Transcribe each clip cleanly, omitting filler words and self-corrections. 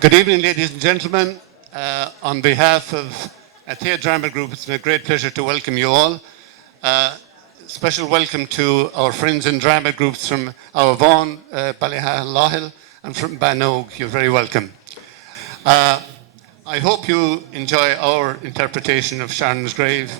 Good evening, ladies and gentlemen. On behalf of Athea Drama Group, it's a great pleasure to welcome you all. Special welcome to our friends in drama groups from Vaughan, Ballyhahil, and from Banog. You're very welcome. I hope you enjoy our interpretation of Sharon's Grave.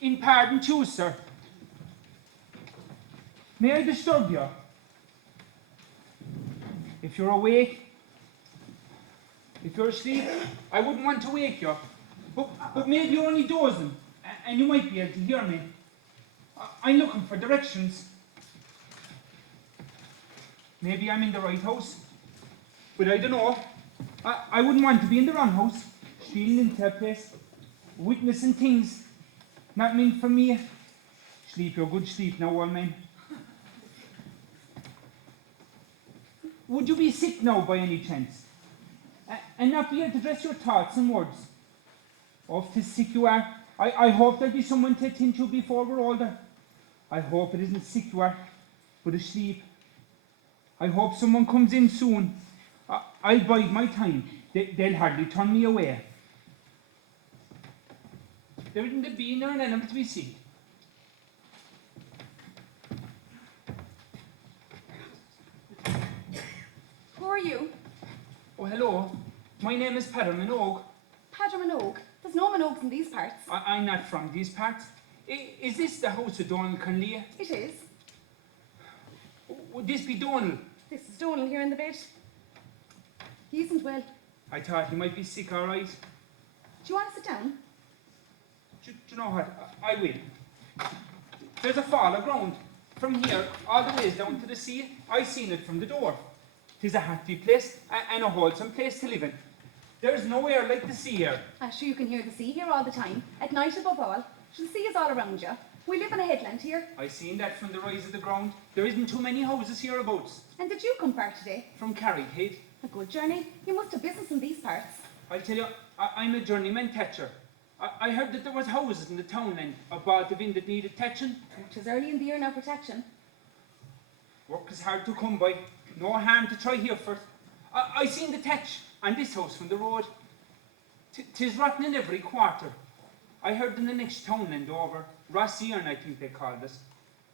In pardon too, sir. May I disturb you? If you're awake, if you're asleep, I wouldn't want to wake you. But maybe you're only dozing, and you might be able to hear me. I'm looking for directions. Maybe I'm in the right house, but I don't know. I wouldn't want to be in the wrong house, stealing into a place, witnessing things not meant for me. Sleep your good sleep now, old man. Would you be sick now by any chance? And not be able to dress your thoughts and words? Oh, if 'tis sick you are, I hope there'll be someone to attend to you before we're older. I hope it isn't sick you are, but asleep. I hope someone comes in soon. I'll bide my time. They'll hardly turn me away. There isn't a bee nor an animal to be seen. Who are you? Oh, hello. My name is Padder Minogue. Padder Minogue? There's no Minogues in these parts. I'm not from these parts. Is this the house of Donald Conley? It is. Would this be Donald? This is Donald here in the bed. He isn't well. I thought he might be sick, all right. Do you want to sit down? Do you know what? I will. There's a fall of ground. From here, all the ways down to the sea, I seen it from the door. 'Tis a happy place and a wholesome place to live in. There's no air like the sea here. I'm sure you can hear the sea here all the time. At night above all. The sea is all around you. We live in a headland here. I seen that from the rise of the ground. There isn't too many houses hereabouts. And did you come far today? From Carrickhead. A good journey. You must have business in these parts. I tell you, I'm a journeyman thatcher. I heard that there was houses in the townland about the wind that needed thatching. It is early in the year now for thatching. Work is hard to come by. No harm to try here first. I seen the thatch on this house from the road. 'Tis rotten in every quarter. I heard in the next townland over, Rossiern I think they called us,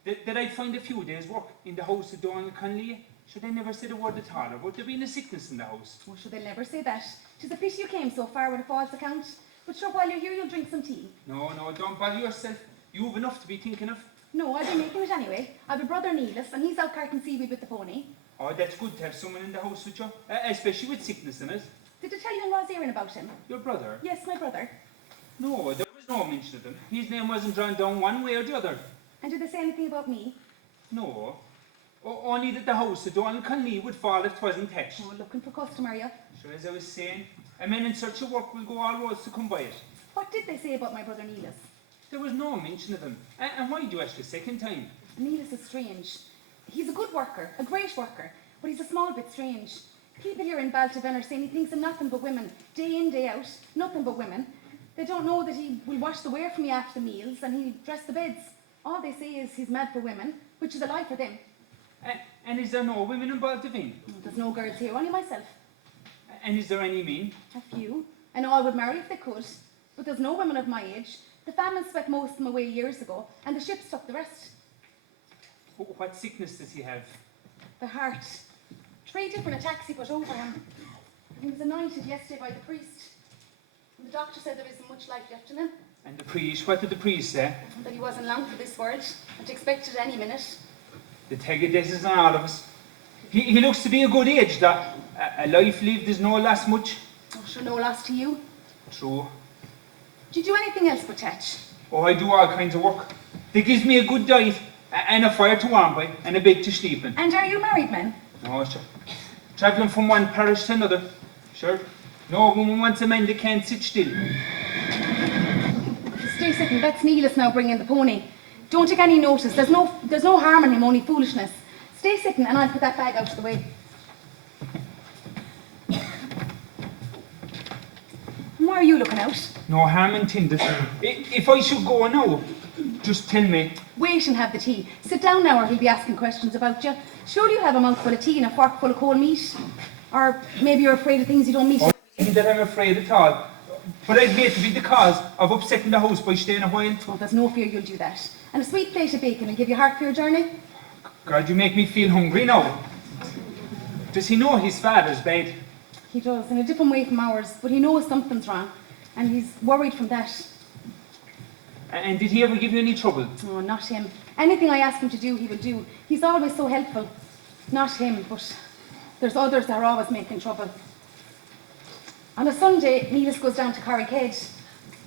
that I'd find a few days' work in the house of Donald Conley. Should they never said a word at all about there being a sickness in the house? Oh, should they never say that? 'Tis a pity you came so far with a false account. But sure, while you're here, you'll drink some tea. No, don't bother yourself. You've enough to be thinking of. No, I'll be making it anyway. I've a brother Neas, and he's out carting seaweed with the pony. Oh, that's good to have someone in the house with you, especially with sickness in it. Did I tell you in Rossiern about him? Your brother? Yes, my brother. No, there was no mention of him. His name wasn't drawn down one way or the other. And did they say anything about me? No. Only that the house of Donald Conley would fall if 'twasn't thatched. Oh, looking for customer, you. Sure, as I was saying, a man in search of work will go all roads to come by it. What did they say about my brother Neas? There was no mention of him. And why do you ask the second time? Neas is strange. He's a good worker, a great worker, but he's a small bit strange. People here in Baltaven are saying he thinks of nothing but women, day in, day out, nothing but women. They don't know that he will wash the ware for me after the meals and he'll dress the beds. All they say is he's mad for women, which is a lie for them. And is there no women in Baltaven? There's no girls here, only myself. And is there any men? A few. And all would marry if they could. But there's no women of my age. The famine swept most of them away years ago, and the ships took the rest. What sickness does he have? The heart. 3 different attacks he put over him. He was anointed yesterday by the priest. And the doctor said there isn't much life left in him. And the priest, what did the priest say? That he wasn't long for this world, and expected any minute. The Tegadeses and all of us. He looks to be a good age, Doc. A life lived is no loss much. Oh, sure, no loss to you. True. Do you do anything else but touch? Oh, I do all kinds of work. They gives me a good diet, and a fire to warm by, and a bed to sleep in. And are you married, man? No, sure. Travelling from one parish to another. Sure. No woman wants a man that can't sit still. Stay sitting. That's Neas now bringing the pony. Don't take any notice. There's no harm in him, only foolishness. Stay sitting, and I'll put that bag out of the way. And why are you looking out? No harm intended. If I should go now, just tell me. Wait and have the tea. Sit down now, or he'll be asking questions about you. Surely you have a mouthful of tea and a fork full of cold meat. Or maybe you're afraid of things you don't meet. Oh, not that I'm afraid at all. But I'd hate to be the cause of upsetting the house by staying a while. Oh, there's no fear you'll do that. And a sweet plate of bacon will give you heart for your journey. God, you make me feel hungry now. Does he know his father's bad? He does, in a different way from ours, but he knows something's wrong. And he's worried from that. And did he ever give you any trouble? Oh, not him. Anything I ask him to do, he will do. He's always so helpful. Not him, but there's others that are always making trouble. On a Sunday, Neas goes down to Carrickhead,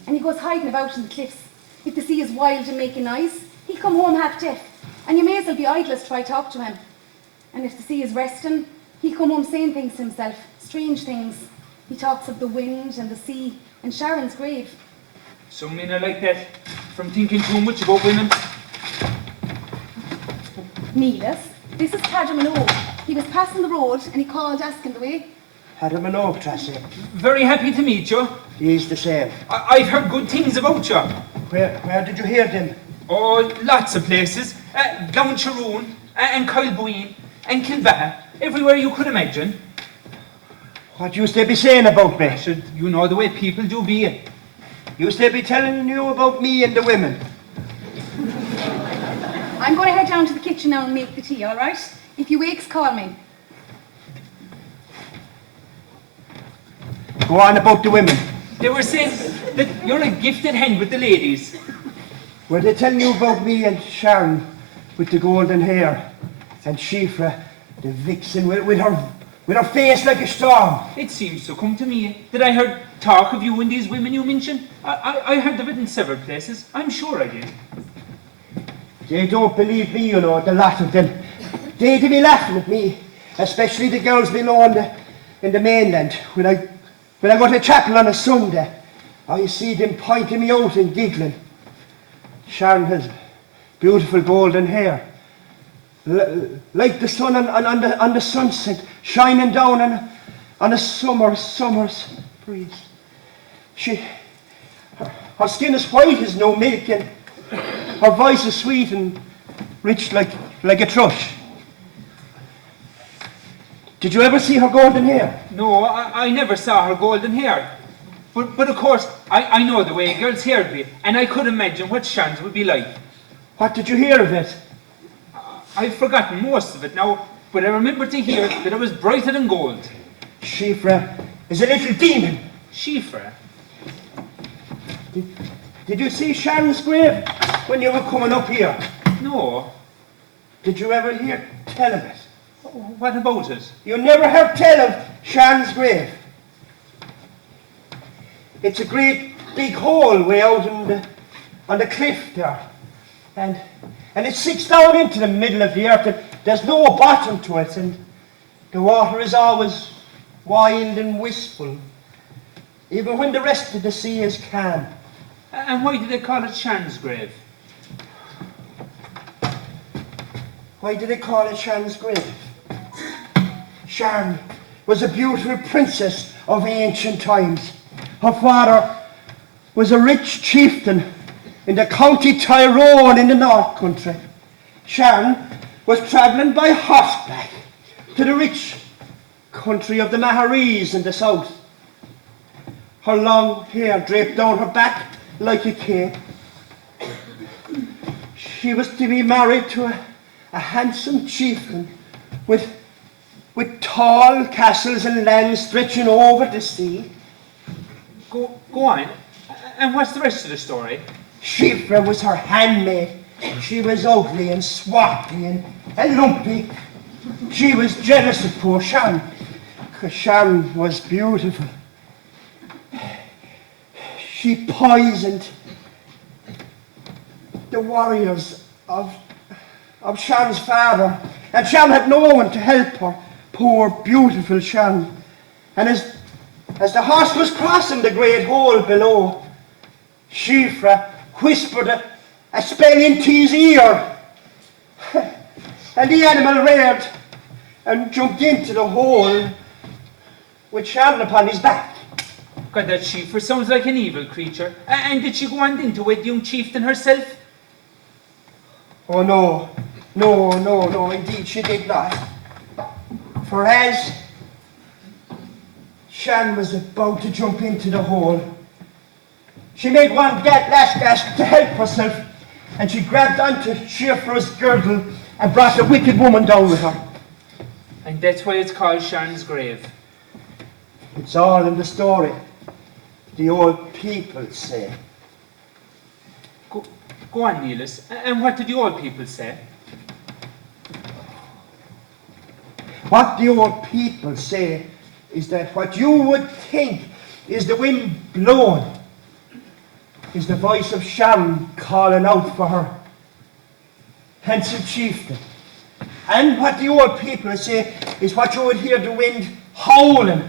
and he goes hiding about in the cliffs. If the sea is wild and making noise, he come home half deaf, and you may as well be idle as try to talk to him. And if the sea is resting, he come home saying things to himself, strange things. He talks of the wind and the sea and Sharon's grave. Some men are like that, from thinking too much about women. Neas, this is Cadram and Oak. He was passing the road and he called asking the way. Adam and Oak, Tracy. Very happy to meet you. He's the same. I've heard good things about you. Where did you hear them? Oh, lots of places. Down Sharon, and Kylbueen, and Kilbaha. Everywhere you could imagine. What used they be saying about me? You know the way people do be. Used they be telling you about me and the women? I'm going to head down to the kitchen now and make the tea, all right? If he wakes, call me. Go on about the women. They were saying that you're a gifted hand with the ladies. Were they telling you about me and Sharon with the golden hair? And Shifra, the vixen with her face like a storm? It seems to come to me that I heard talk of you and these women you mentioned. I heard of it in several places. I'm sure I did. They don't believe me, you know, the lot of them. They'd be laughing at me, especially the girls below in the mainland. When I go to chapel on a Sunday, I see them pointing me out and giggling. Sharon has beautiful golden hair, like the sun on the sunset, shining down on a summer's breeze. Her skin is white as no milk, and her voice is sweet and rich like a thrush. Did you ever see her golden hair? No, I never saw her golden hair. But of course, I know the way a girl's hair be, and I could imagine what Sharon's would be like. What did you hear of it? I've forgotten most of it now, but I remember to hear that it was brighter than gold. Shifra is a little demon. Shifra? Did you see Sharon's grave when you were coming up here? No. Did you ever hear tell of it? What about it? You never heard tell of Sharon's grave? It's a great big hole way out on the cliff there. And it sits down into the middle of the earth, and there's no bottom to it, and the water is always wild and wistful, even when the rest of the sea is calm. And why do they call it Sharon's grave? Why do they call it Sharon's grave? Sharon was a beautiful princess of ancient times. Her father was a rich chieftain in the county Tyrone in the North Country. Sharon was travelling by horseback to the rich country of the Maharees in the south. Her long hair draped down her back like a cape. She was to be married to a handsome chieftain with tall castles and lands stretching over the sea. Go on. And what's the rest of the story? Shifra was her handmaid. She was ugly and swarthy and lumpy. She was jealous of poor Sharon, Sharon was beautiful. She poisoned the warriors of Sharon's father, and Sharon had no one to help her. Poor, beautiful Sharon. And as the horse was crossing the great hole below, Shifra whispered a spell into his ear, and the animal reared and jumped into the hole with Sharon upon his back. God, that Shifra sounds like an evil creature. And did she go on then to wed the young chieftain herself? Oh no, indeed she did not. For as Sharon was about to jump into the hole, she made one last gasp to help herself, and she grabbed onto Shifra's girdle and brought the wicked woman down with her. And that's why it's called Sharon's grave. It's all in the story, the old people say. Go on, Neas. And what did the old people say? What the old people say is that what you would think is the wind blowing is the voice of Sharon calling out for her handsome chieftain. And what the old people say is what you would hear the wind howling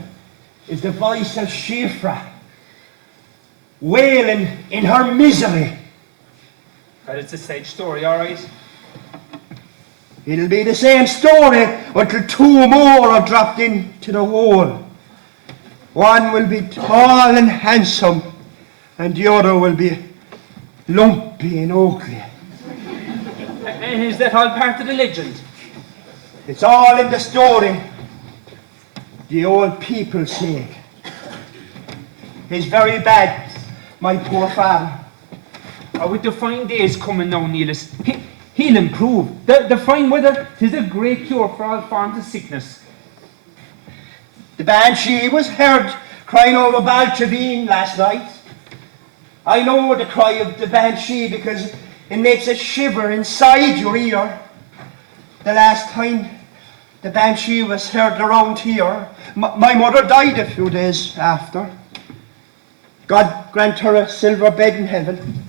is the voice of Shifra wailing in her misery. God, it's a sad story, all right? It'll be the same story until two more are dropped into the hole. One will be tall and handsome, and the other will be lumpy and ugly. And is that all part of the legend? It's all in the story, the old people say. It's very bad, my poor father. With the fine days coming now, Neas, he'll improve. The fine weather is a great cure for all forms of sickness. The banshee was heard crying over Balchavine last night. I know the cry of the banshee because it makes a shiver inside your ear. The last time the banshee was heard around here, my mother died a few days after. God grant her a silver bed in heaven.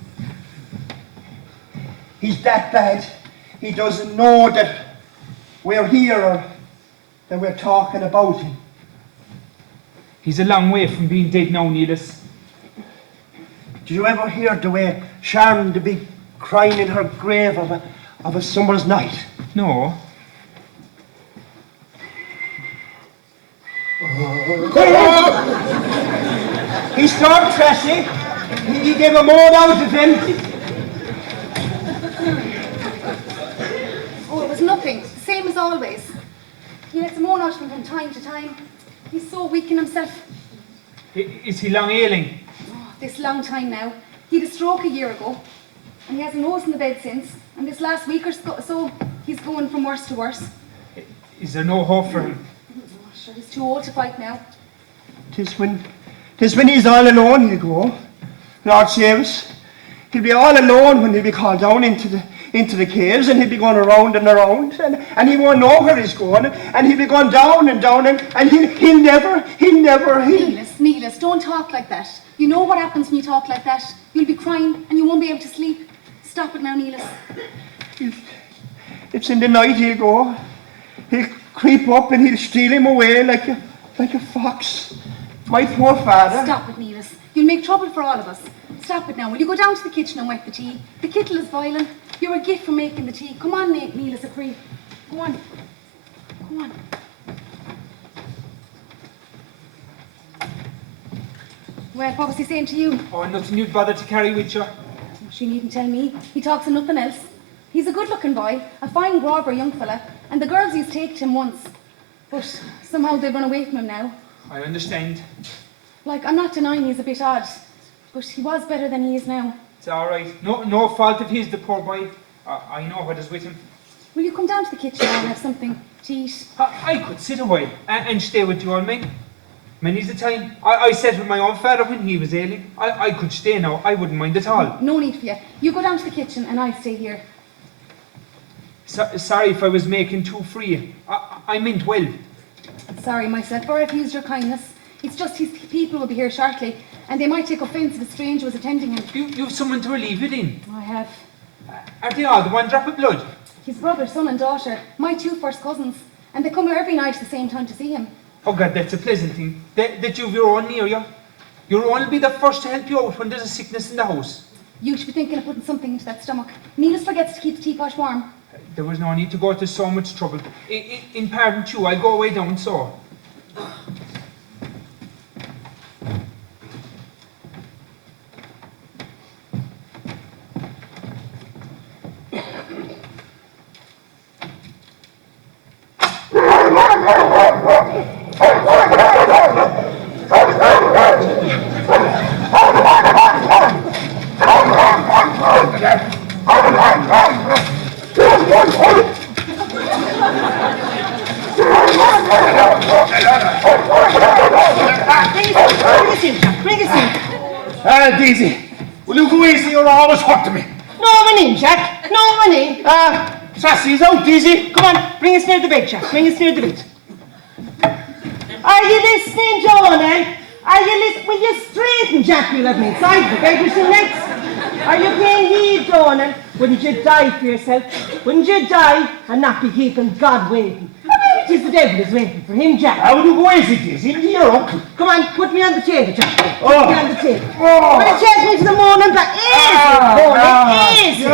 He's that bad, he doesn't know that we're here or that we're talking about him. He's a long way from being dead now, Neas. Did you ever hear the way Sharon to be crying in her grave of a summer's night? No. He stormed Tressie. He gave a moan out of him. Oh, it was nothing. Same as always. He lets him moan out of him from time to time. He's so weak in himself. Is he long ailing? Oh, this long time now. He had a stroke a year ago, and he hasn't nosed in the bed since. And this last week or so, he's going from worse to worse. Is there no hope for him? Oh, sure, he's too old to fight now. Tis when he's all alone he'll go. Lord save us. He'll be all alone when he'll be called down into the caves, and he'll be going around and around, and he won't know where he's going, and he'll be going down and down, and he'll never. Neas, don't talk like that. You know what happens when you talk like that. You'll be crying, and you won't be able to sleep. Stop it now, Neas. It's in the night he'll go. He'll creep up and he'll steal him away like a fox. My poor father. Stop it, Neas. You'll make trouble for all of us. Stop it now. Will you go down to the kitchen and wet the tea? The kettle is boiling. You're a gift for making the tea. Come on, Neas, a creep. Go on. Go on. Well, what was he saying to you? Oh, nothing you'd bother to carry with you. She needn't tell me. He talks of nothing else. He's a good-looking boy, a fine grobber young fella, and the girls he's taken him once. But somehow they've run away from him now. I understand. Like, I'm not denying he's a bit odd, but he was better than he is now. It's all right. No fault of his, the poor boy. I know what is with him. Will you come down to the kitchen and have something to eat? I could sit a while and stay with you all, mate. Many's the time. I sat with my own father when he was ailing. I could stay now. I wouldn't mind at all. No need for you. You go down to the kitchen and I'll stay here. Sorry if I was making too free. I meant well. Sorry myself, or I've used your kindness. It's just his people will be here shortly, and they might take offence if a stranger was attending him. You've someone to relieve it in. I have. Are they all the one drop of blood? His brother, son and daughter, my 2 first cousins, and they come here every night at the same time to see him. Oh God, that's a pleasant thing. That you've your own near you. Your own will be the first to help you out when there's a sickness in the house. You should be thinking of putting something into that stomach. Neas forgets to keep the teapot warm. There was no need to go to so much trouble. In pardon too, I'll go away down so. Daisy, will you go easy? You're always hurting me. No one in, Jack. No one in. Sassy's out, Daisy. Come on, bring us near the bed, Jack. Bring us near the bed. Are you listening, Joan, eh? Are you listening? Will you straighten, Jack? You'll have me inside the bed with you next. Are you paying heed, Joan? And wouldn't you die for yourself? Wouldn't you die and not be keeping God waiting? It is the devil is waiting for him, Jack. How will you go easy, Daisy? Into your uncle. Come on, put me on the table, Jack. Put Oh. me on the table. Oh. Will you take me to the morning back? Easy,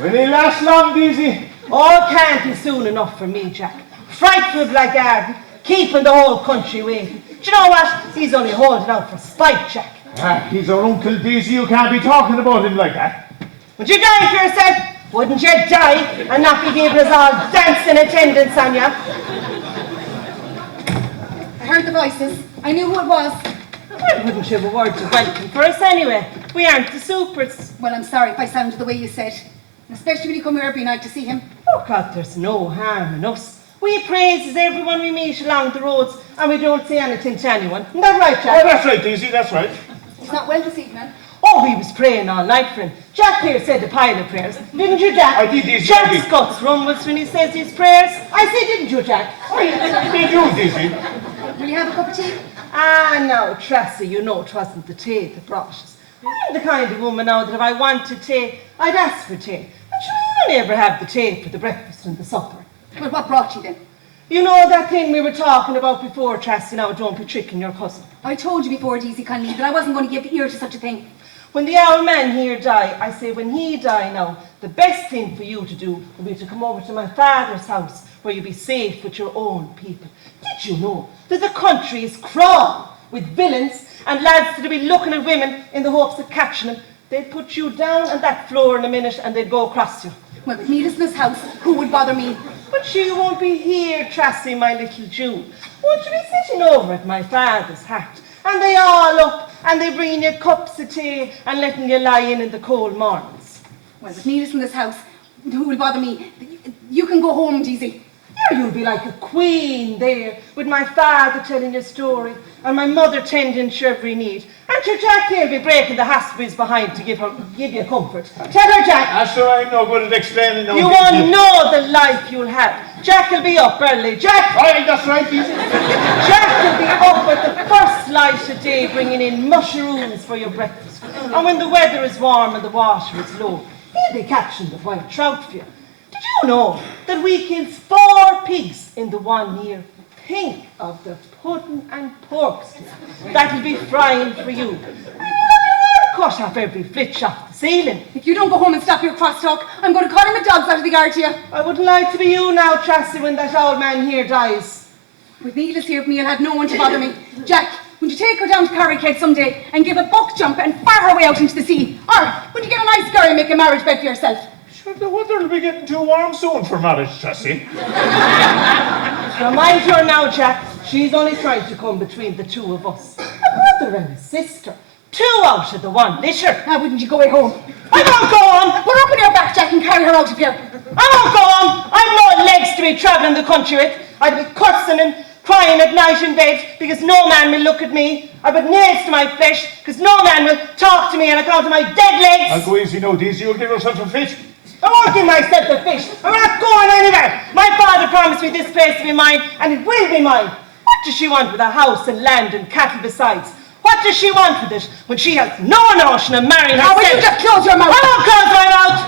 Will he last long, Daisy? Oh, can't be soon enough for me, Jack. Frightful black garden, keeping the whole country waiting. Do you know what? He's only holding out for spite, Jack. He's our uncle, Daisy. You can't be talking about him like that. Would you die for yourself? Wouldn't you die and not be giving us all dance in attendance on you? I heard the voices. I knew who it was. Well, wouldn't you have a word to welcome for us anyway? We aren't the supers. Well, I'm sorry if I sounded the way you said. Especially when you come here every night to see him. Oh, God, there's no harm in us. We praises everyone we meet along the roads and we don't say anything to anyone. Isn't that right, Jack? Oh, that's right, Daisy. That's right. He's not well this evening. Oh, he was praying all night for him. Jack here said a pile of prayers. Didn't you, Jack? I did, Daisy, I Jack's did. guts rumbles when he says his prayers. I say, didn't you, Jack? Did you, Daisy? Will you have a cup of tea? Ah, now, Tracy, you know it wasn't the tea that brought us. I'm the kind of woman now that if I wanted tea, I'd ask for tea. And sure, you never have the tea for the breakfast and the supper. Well, what brought you then? You know that thing we were talking about before, Tracy, now don't be tricking your cousin. I told you before, Deasy Conley, that I wasn't going to give ear to such a thing. When the old man here die, I say when he die now, the best thing for you to do would be to come over to my father's house where you'll be safe with your own people. Did you know that the country is crawling with villains and lads that'll be looking at women in the hopes of catching them? They'd put you down on that floor in a minute and they'd go across you. Well, with Neas in this house, who would bother me? But you won't be here, Tracy, my little June. Won't you be sitting over at my father's hut? And they all up, and they bringing you cups of tea and letting you lie in the cold mornings. Well, with Neas in this house, who will bother me? You can go home, Deasy. Here you'll be like a queen there, with my father telling you a story, and my mother tending to every need. And your Jack here will be breaking the hospice behind to give you comfort. Tell her, Jack. That's sure I'm no good at explaining now. You won't know the life you'll have. Jack will be up early. Jack! Aye, that's right, Daisy. Jack will be up at the first light of day bringing in mushrooms for your breakfast. And when the weather is warm and the water is low, he'll be catching the white trout for you. Did you know that we killed 4 pigs in the 1 year? Think of the pudding and pork stew that'll be frying for you. And you'll have your cut off every flitch off the ceiling. If you don't go home and stop your crosstalk, I'm going to call him a dogs out of the guard to you. I wouldn't like to be you now, Tracy, when that old man here dies. With Neas here with me, I'll have no one to bother me. Jack, would you take her down to Carrickhead someday and give a buck jump and fire her way out into the sea? Or would you get a nice girl and make a marriage bed for yourself? Sure, the weather will be getting too warm soon for marriage, Tracy. Now mind her now, Jack. She's only trying to come between the two of us. A brother and a sister. 2 out of the 1 litter. Now, wouldn't you go away home? I won't go on. Put her up on your back, Jack, and carry her out of here. I won't go on. I've no legs to be travelling the country with. I'd be cursing and crying at night in bed because no man will look at me. I've got nails to my flesh because no man will talk to me on account of my dead legs. I'll go easy now, Daisy. You'll give yourself a fit. I won't give myself a fish. I'm not going anywhere. My father promised me this place to be mine, and it will be mine. What does she want with a house and land and cattle besides? What does she want with it when she has no notion of marrying herself? Will you just close your mouth? I won't close my mouth.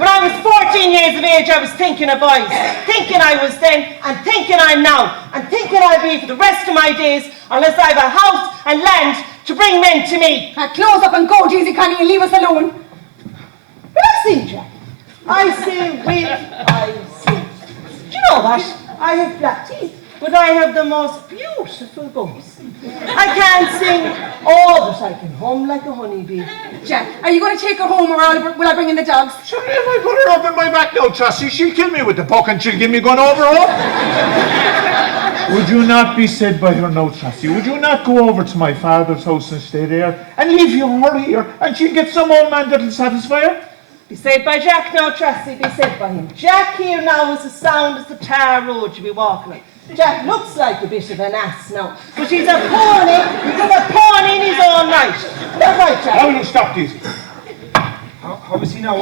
When I was 14 years of age, I was thinking of boys. Thinking I was then, and thinking I'm now. And thinking I'll be for the rest of my days, unless I have a house and land to bring men to me. Close up and go, Jeezy Connie, and leave us alone. But I see, Jack. I see I see. Do you know what? I have black teeth, but I have the most beautiful gums. I can't sing all, but I can hum like a honeybee. Jack, are you going to take her home, or will I bring in the dogs? Sure, if I put her up in my back now, Trusty, she'll kill me with the buck and she'll give me gun over her. Would you not be said by her now, Trusty? Would you not go over to my father's house and stay there and leave her here and she'll get some old man that'll satisfy her? Be said by Jack now, Trusty, be said by him. Jack here now is as sound as the tar road you be walking on. Jack looks like a bit of an ass now, but he's a pony in his own right. That's right, Jack. How will you stop this? How is he now?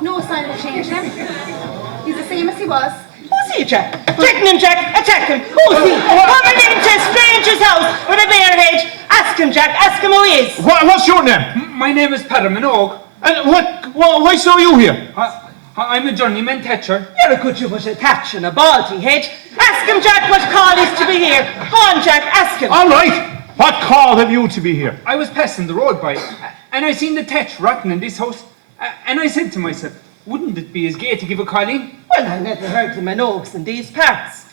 No sign of change, him. He's the same as he was. Who's he, Jack? Threaten him, Jack. Attack him. Who's he? Coming into a stranger's house with a bare head. Ask him, Jack. Ask him who he is. What's your name? My name is Padder Minogue. And why saw you here? I'm a journeyman thatcher. You're a good you with a thatch and a baldy head. Ask him, Jack, what call is to be here. Go on, Jack, ask him. All right. What call have you to be here? I was passing the road by, and I seen the thatch rotten in this house, and I said to myself, wouldn't it be as gay to give a call in? Well, I never heard the Minogues in these parts.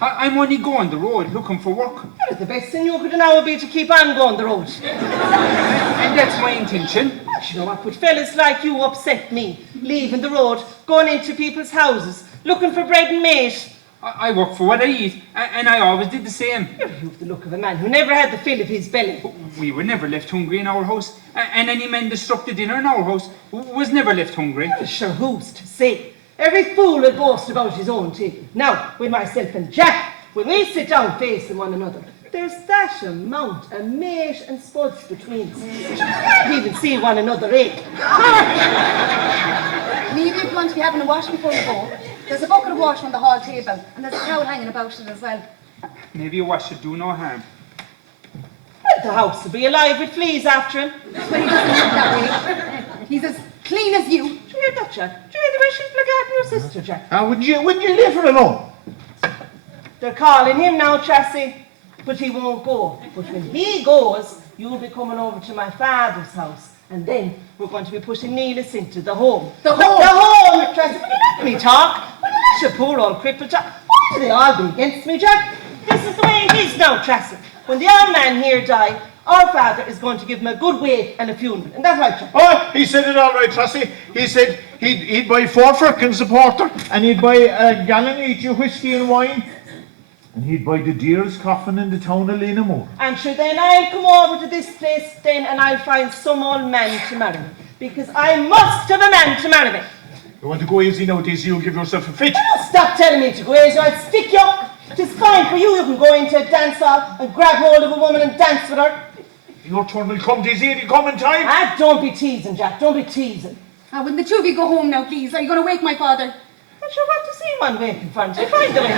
I'm only going the road looking for work. Well, the best thing you could do now would be to keep on going the road. And that's my intention. You know what, but fellas like you upset me. Leaving the road, going into people's houses, looking for bread and meat. I work for what I eat, and I always did the same. You've the look of a man who never had the fill of his belly. We were never left hungry in our house, and any man that struck the dinner in our house was never left hungry. Well, sure, who's to say? Every fool will boast about his own table. Now, with myself and Jack, when we sit down facing one another, there's that amount of mate and spuds between us. You can't even see one another, eh? Maybe if you want to be having a wash before you go, there's a bucket of water on the hall table, and there's a towel hanging about it as well. Maybe a wash should do no harm. Well, the house will be alive with fleas after him. But he doesn't look that way. He's as clean as you. Do you hear that, Jack? Do you hear the way she's regarding her sister, Jack? Wouldn't you leave her alone? They're calling him now, Chassie, but he won't go. But when he goes, you'll be coming over to my father's house, and then we're going to be putting Neas into the home. The home? The home, Chassie. Will you let me talk? Will you let your poor old cripple talk? Why do they all be against me, Jack? This is the way it is now, Chassie. When the old man here die, our father is going to give him a good wake and a funeral. And that's right, Jack. Oh, he said it all right, Trusty. He said he'd buy 4 firkins a porter, and he'd buy a gallon each of whiskey and wine, and he'd buy the dearest coffin in the town of Lenamore. And sure, then I'll come over to this place then, and I'll find some old man to marry me. Because I must have a man to marry me. You want to go easy now, Daisy? You'll give yourself a fit. Don't stop telling me to go easy, I'll stick you up. It's fine for you. You can go into a dance hall and grab hold of a woman and dance with her. Your turn will come, Daisy. It'll come in time. Ah, don't be teasing, Jack. Don't be teasing. Will the two of you go home now, please? Are you going to wake my father? I sure want to see one waking front. I find the way he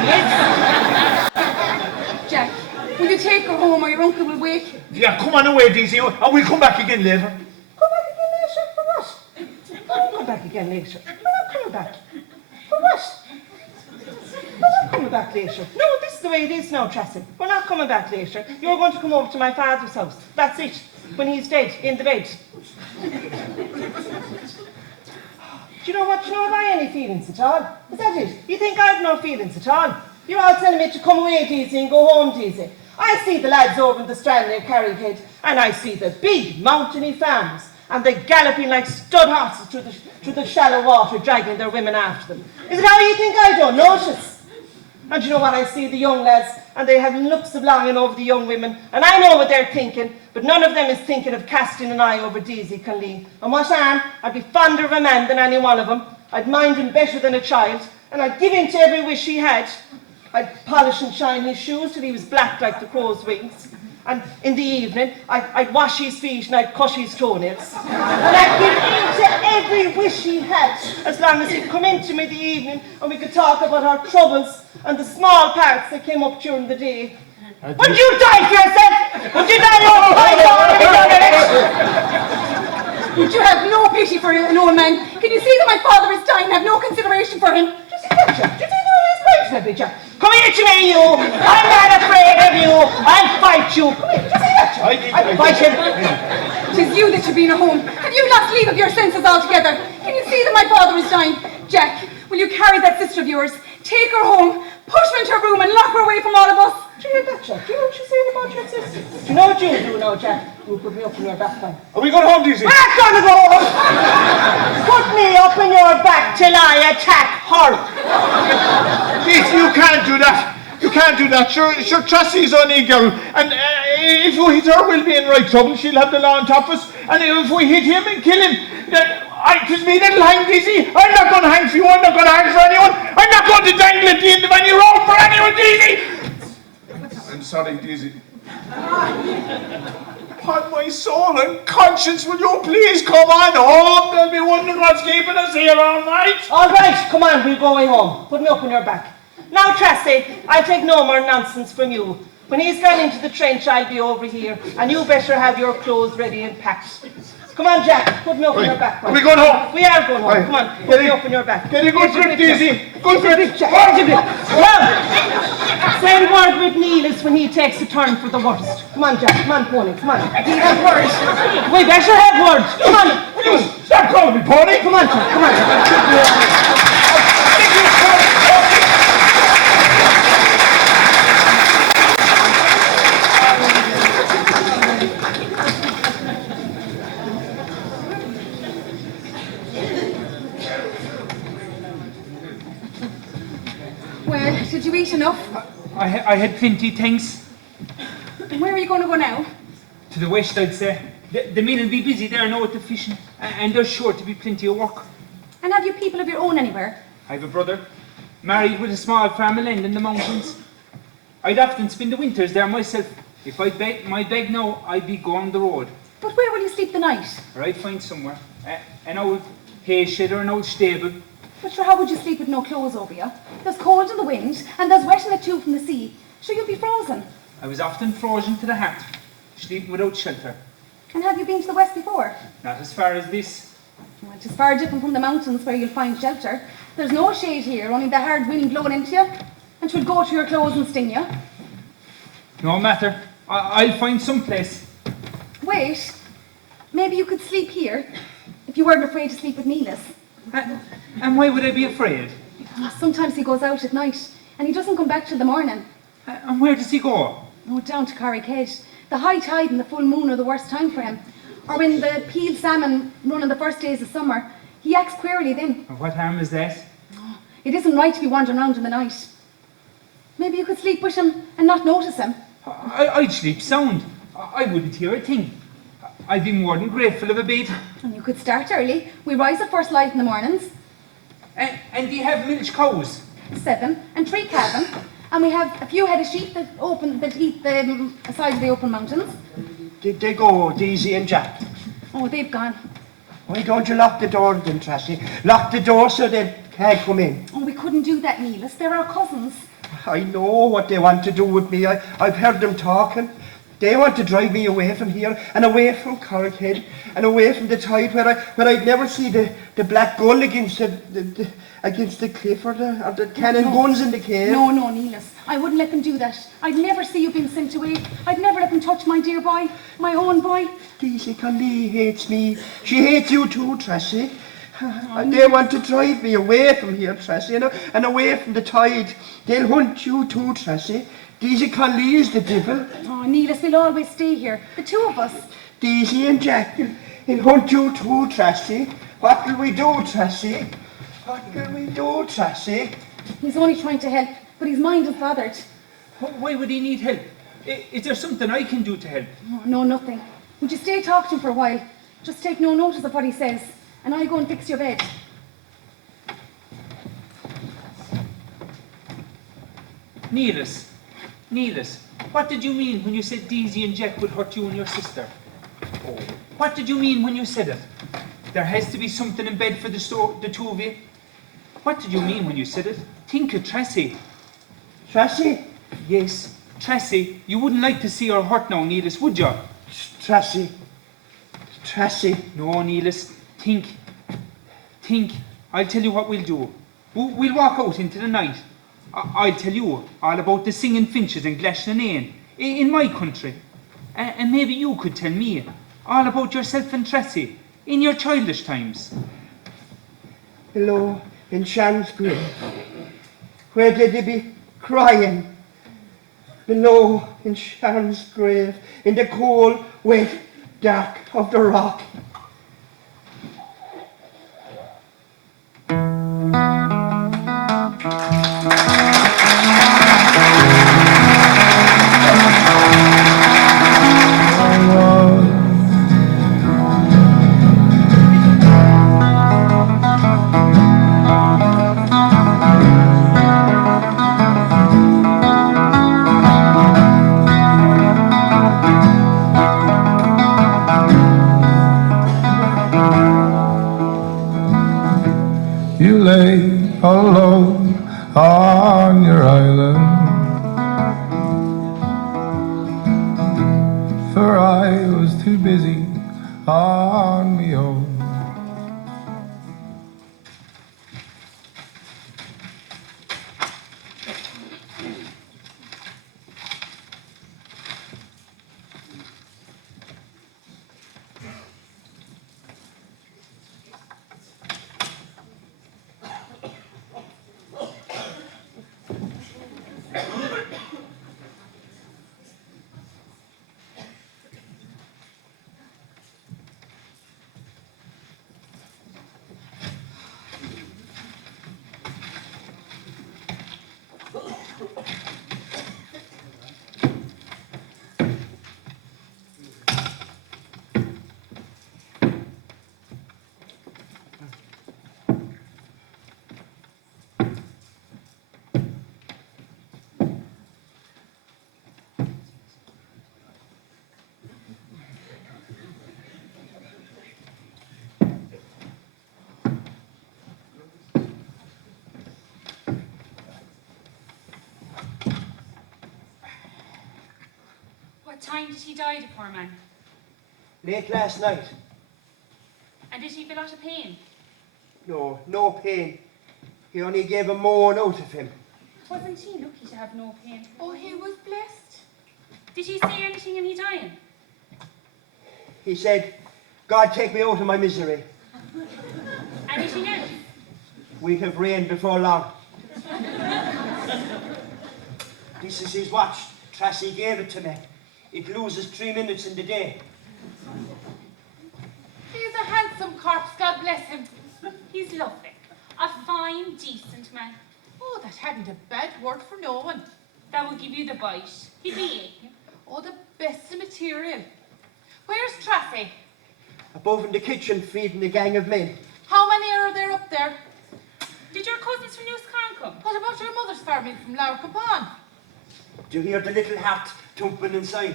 is. Jack, will you take her home or your uncle will wake you? Yeah, come on away, Daisy, and we'll come back again later. Come back again later? For what? I won't come back again later. We're not coming back. For what? We're not coming back later. No, this is the way it is now, Trassie. We're not coming back later. You're going to come over to my father's house. That's it. When he's dead, in the bed. Do you know what? Do you know if I have any feelings at all? Is that it? You think I've no feelings at all? You're all telling me to come away, Daisy, and go home, Daisy. I see the lads over in the strand near Carrickhead, and I see the big mountainy farmers, and they're galloping like stud horses through the shallow water, dragging their women after them. Is it how you think I don't notice? And you know what? I see the young lads, and they have looks of longing over the young women, and I know what they're thinking, but none of them is thinking of casting an eye over Daisy Conlee. And what harm? I'd be fonder of a man than any one of them. I'd mind him better than a child, and I'd give in to every wish he had. I'd polish and shine his shoes till he was black like the crow's wings. And in the evening, I'd wash his feet and I'd cut his toenails. And I'd give in to every wish he had, as long as he'd come in to me the evening and we could talk about our troubles and the small parts that came up during the day. Would you die for yourself? Would you die all Would you have no pity for an old man? Can you see that my father is dying and have no consideration for him? Just see that, Jack. Just see that, Jack. Come here to me, you. I'm not afraid of you. I'll fight you. Come here. Just see that, Jack. I'll fight him. It is you that should be in a home. Have you lost leave of your senses altogether? Can you see that my father is dying? Jack, will you carry that sister of yours? Take her home, push her into her room and lock her away from all of us. Do you hear that, Jack? Do you know what she's saying about your sister? Do you know what you'll do now, Jack? You'll put me up in your back line. Are we going home, Daisy? We're not going to go home. Put me up in your back till I attack her. Daisy, you can't do that. You can't do that. Sure, Tracy's only a girl. And if we hit her, we'll be in right trouble. She'll have the law on top of us. And if we hit him and kill him, then it was me that'll hang, Daisy. I'm not going to hang for you. I'm not going to hang for anyone. I'm not going to dangle at the end of any rope for anyone, Daisy. I'm sorry, Daisy. Upon my soul and conscience, will you please come on home? They'll be wondering what's keeping us here all night. All right, come on, we'll go away home. Put me up in your back. Now, Tracy, I'll take no more nonsense from you. When he's gone into the trench, I'll be over here, and you better have your clothes ready and packed. Come on, Jack, put me up in your back. Are we going home? We are going home. Come on, put me up in your back. Get a good grip, Daisy. Good grip. Well, same word with Neas when he takes a turn for the worst. Come on, Jack. Come on, Pony. Come on. We have words. We better have words. Come on. Stop calling me Pony. Come on, Jack. Come on. Well, did you eat enough? I had plenty, thanks. Where are you going to go now? To the west, I'd say. The men will be busy there now with the fishing, and there's sure to be plenty of work. And have you people of your own anywhere? I have a brother, married with a small farm of land in the mountains. I'd often spend the winters there myself. If I'd beg my beg now, I'd be going the road. But where will you sleep the night? Or I'd find somewhere, an old hay shed or an old stable. But sure, how would you sleep with no clothes over you? There's cold in the wind, and there's wet in the tube from the sea. Sure, you'll be frozen. I was often frozen to the heart, sleeping without shelter. And have you been to the west before? Not as far as this. Well, it is far different from the mountains where you'll find shelter. There's no shade here, only the hard wind blowing into you, and 'twould go to your clothes and sting you. No matter, I'll find some place. Wait, maybe you could sleep here, if you weren't afraid to sleep with Neas. And why would I be afraid? Sometimes he goes out at night, and he doesn't come back till the morning. And where does he go? Oh, down to Carrickhead. The high tide and the full moon are the worst time for him. Or when the peeled salmon run in the first days of summer, he acts queerly then. What harm is that? It isn't right to be wandering around in the night. Maybe you could sleep with him and not notice him. I'd sleep sound. I wouldn't hear a thing. I'd be more than grateful of a bed. And you could start early. We rise at first light in the mornings. And do you have milch cows? 7 and 3 calving. And we have a few head of sheep that eat the sides of the open mountains. Did they go, Daisy and Jack? Oh, they've gone. Why don't you lock the door then, Tracy? Lock the door so they can't come in. Oh, we couldn't do that, Neas. They're our cousins. I know what they want to do with me. I've heard them talking. They want to drive me away from here and away from Carrickhead and away from the tide where I'd never see the black gull against the cliff or the cannon guns in the cave. No, Neas. I wouldn't let them do that. I'd never see you being sent away. I'd never let them touch my dear boy, my own boy. Daisy Conley hates me. She hates you too, Tracy. And they want to drive me away from here, Tracy, and away from the tide. They'll hunt you too, Tracy. Daisy Conley is the devil. Oh, Neas, we'll always stay here. The two of us. Daisy and Jack will hunt you too, Tracy. What will we do, Tracy? What will we do, Tracy? He's only trying to help, but his mind is bothered. Why would he need help? Is there something I can do to help? Oh, no, nothing. Would you stay talk to him for a while? Just take no notice of what he says, and I'll go and fix your bed. Neas, What did you mean when you said Deasy and Jack would hurt you and your sister? Oh, what did you mean when you said it? There has to be something in bed for the two of you. What did you mean when you said it? Think of Tracy. Tracy? Yes, Tracy. You wouldn't like to see her hurt now, Neas, would you? Tracy. Tracy. No, Neas. Think. I'll tell you what we'll do. We'll walk out into the night. I'll tell you all about the singing finches and Glashnain in my country. And maybe you could tell me all about yourself and Tracy in your childish times. Below in Sharon's grave, where did they be crying? Below in Sharon's grave, in the cold, wet, dark of the rock. You lay alone on your island, for I was too busy on me own. What time did he die, the poor man? Late last night. And did he feel a lot of pain? No pain. He only gave a moan out of him. Wasn't he lucky to have no pain? Oh, he was blessed. Did he say anything in he dying? He said, God take me out of my misery. Anything else? We have rain before long. This is his watch. Tracy gave it to me. It loses 3 minutes in the day. He's a handsome corpse, God bless him. He's lovely. A fine, decent man. Oh, that hadn't a bad word for no one. That would give you the bite. He'd be aching. Oh, the best of material. Where's Tracy? Above in the kitchen feeding a gang of men. How many are there up there? Did your cousins from Neas come? What about your mother's family from Larkapon? Do you hear the little heart thumping inside?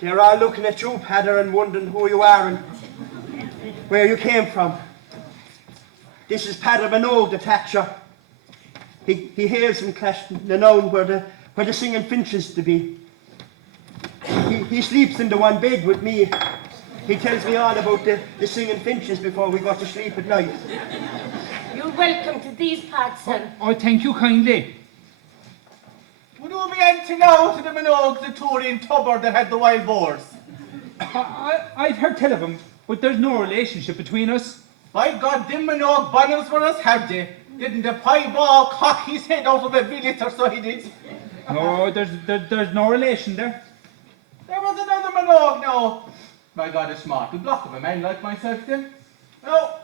They're all looking at you, Padder, and wondering who you are and where you came from. This is Padder Minogue, the thatcher. He hails from Clashnanown, where the singing finches to be. He sleeps in the one bed with me. He tells me all about the singing finches before we go to sleep at night. You're welcome to these parts, son. I thank you kindly. Would you be anything out of the Minogues, the Tory tubber that had the wild boars? I've heard tell of him, but there's no relationship between us. By God, them Minogue bonners for us, have they? Didn't the piebald cock his head out of every litter, so he did? No, there's no relation there. There was another Minogue now. My God, a smart block of a man like myself then. Now,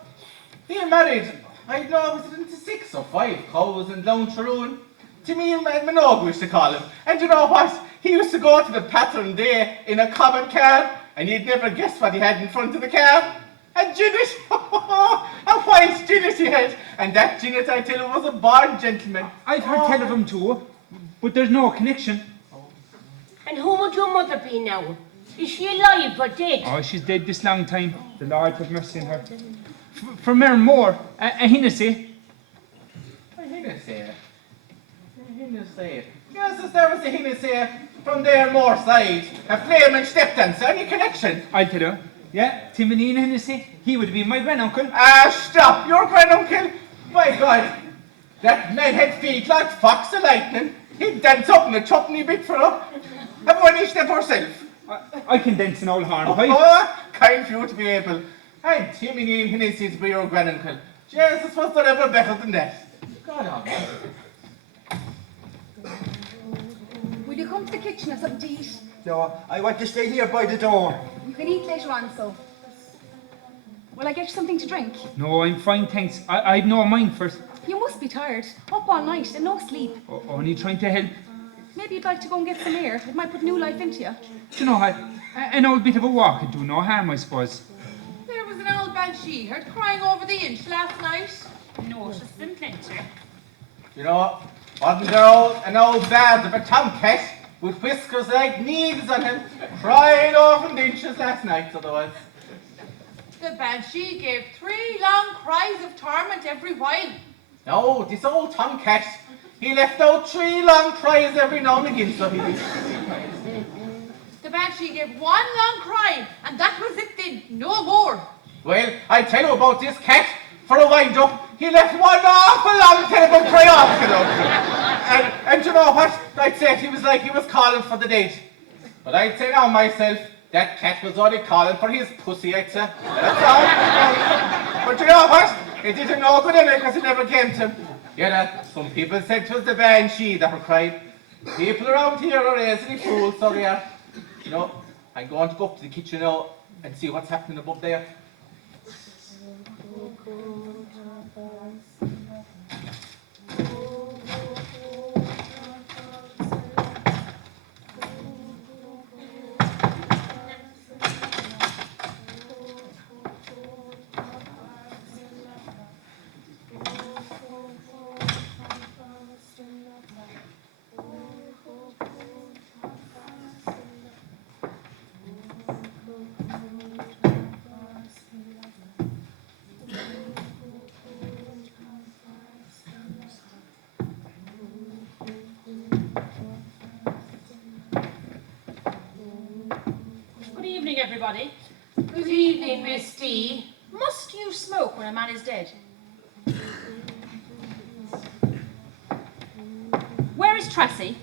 he married, I know, was it into 6 or 5 cows and Louncharoon? To me and Minogue we used to call him. And you know what? He used to go to the pattern day in a common car, and you'd never guess what he had in front of the car. And Ginnet, a white Ginnet he had. And that Ginnet, I tell you, was a born gentleman. I've heard tell of him too, but there's no connection. And who would your mother be now? Is she alive or dead? Oh, she's dead this long time. The Lord have mercy on her. For mere more, a Hennessy. A Hennessy? A Hennessy? Yes, there was a Hennessy from there more side. A flaming step dancer. Any connection? I'll tell you. Yeah, Timothy Hennessy. He would be my granduncle. Ah, stop! Your granduncle? My God! That man had feet like fox of lightning. He'd dance up in a chutney bit for her. Have one each step herself. I can dance an old horn pipe. Oh, kind of you to be able. And Timmy and Hennessy's be your granduncle. Jesus, was there ever better than that? God almighty. Will you come to the kitchen or something to eat? No, I want to stay here by the door. You can eat later on, so. Will I get you something to drink? No, I'm fine, thanks. I'd no mind first. You must be tired. Up all night and no sleep. Only trying to help. Maybe you'd like to go and get some air. It might put new life into you. Do you know what? An old bit of a walk would do no harm, I suppose. There was an old banshee heard crying over the inch last night. Noticed them plenty. You know, wasn't there an old bad of a tomcat with whiskers like needles on him, crying over the inches last night, otherwise. The banshee gave 3 long cries of torment every while. No, this old tomcat, he left out 3 long cries every now and again, so he did. The banshee gave 1 long cry, and that was it then, no more. Well, I tell you about this cat. For a wind-up, he left 1 awful long terrible cry off, you know. And you know what? I'd say he was like he was calling for the dead. But I'd say now myself, that cat was only calling for his pussy, I'd say. That's all. But you know what? It didn't know good anyway because it never came to him. Yeah, some people said it was the banshee that were crying. People around here are easily fools, so they are. You know, I'm going to go up to the kitchen now and see what's happening above there. Everybody. Good evening, Miss D. Must you smoke when a man is dead? Where is Tracy?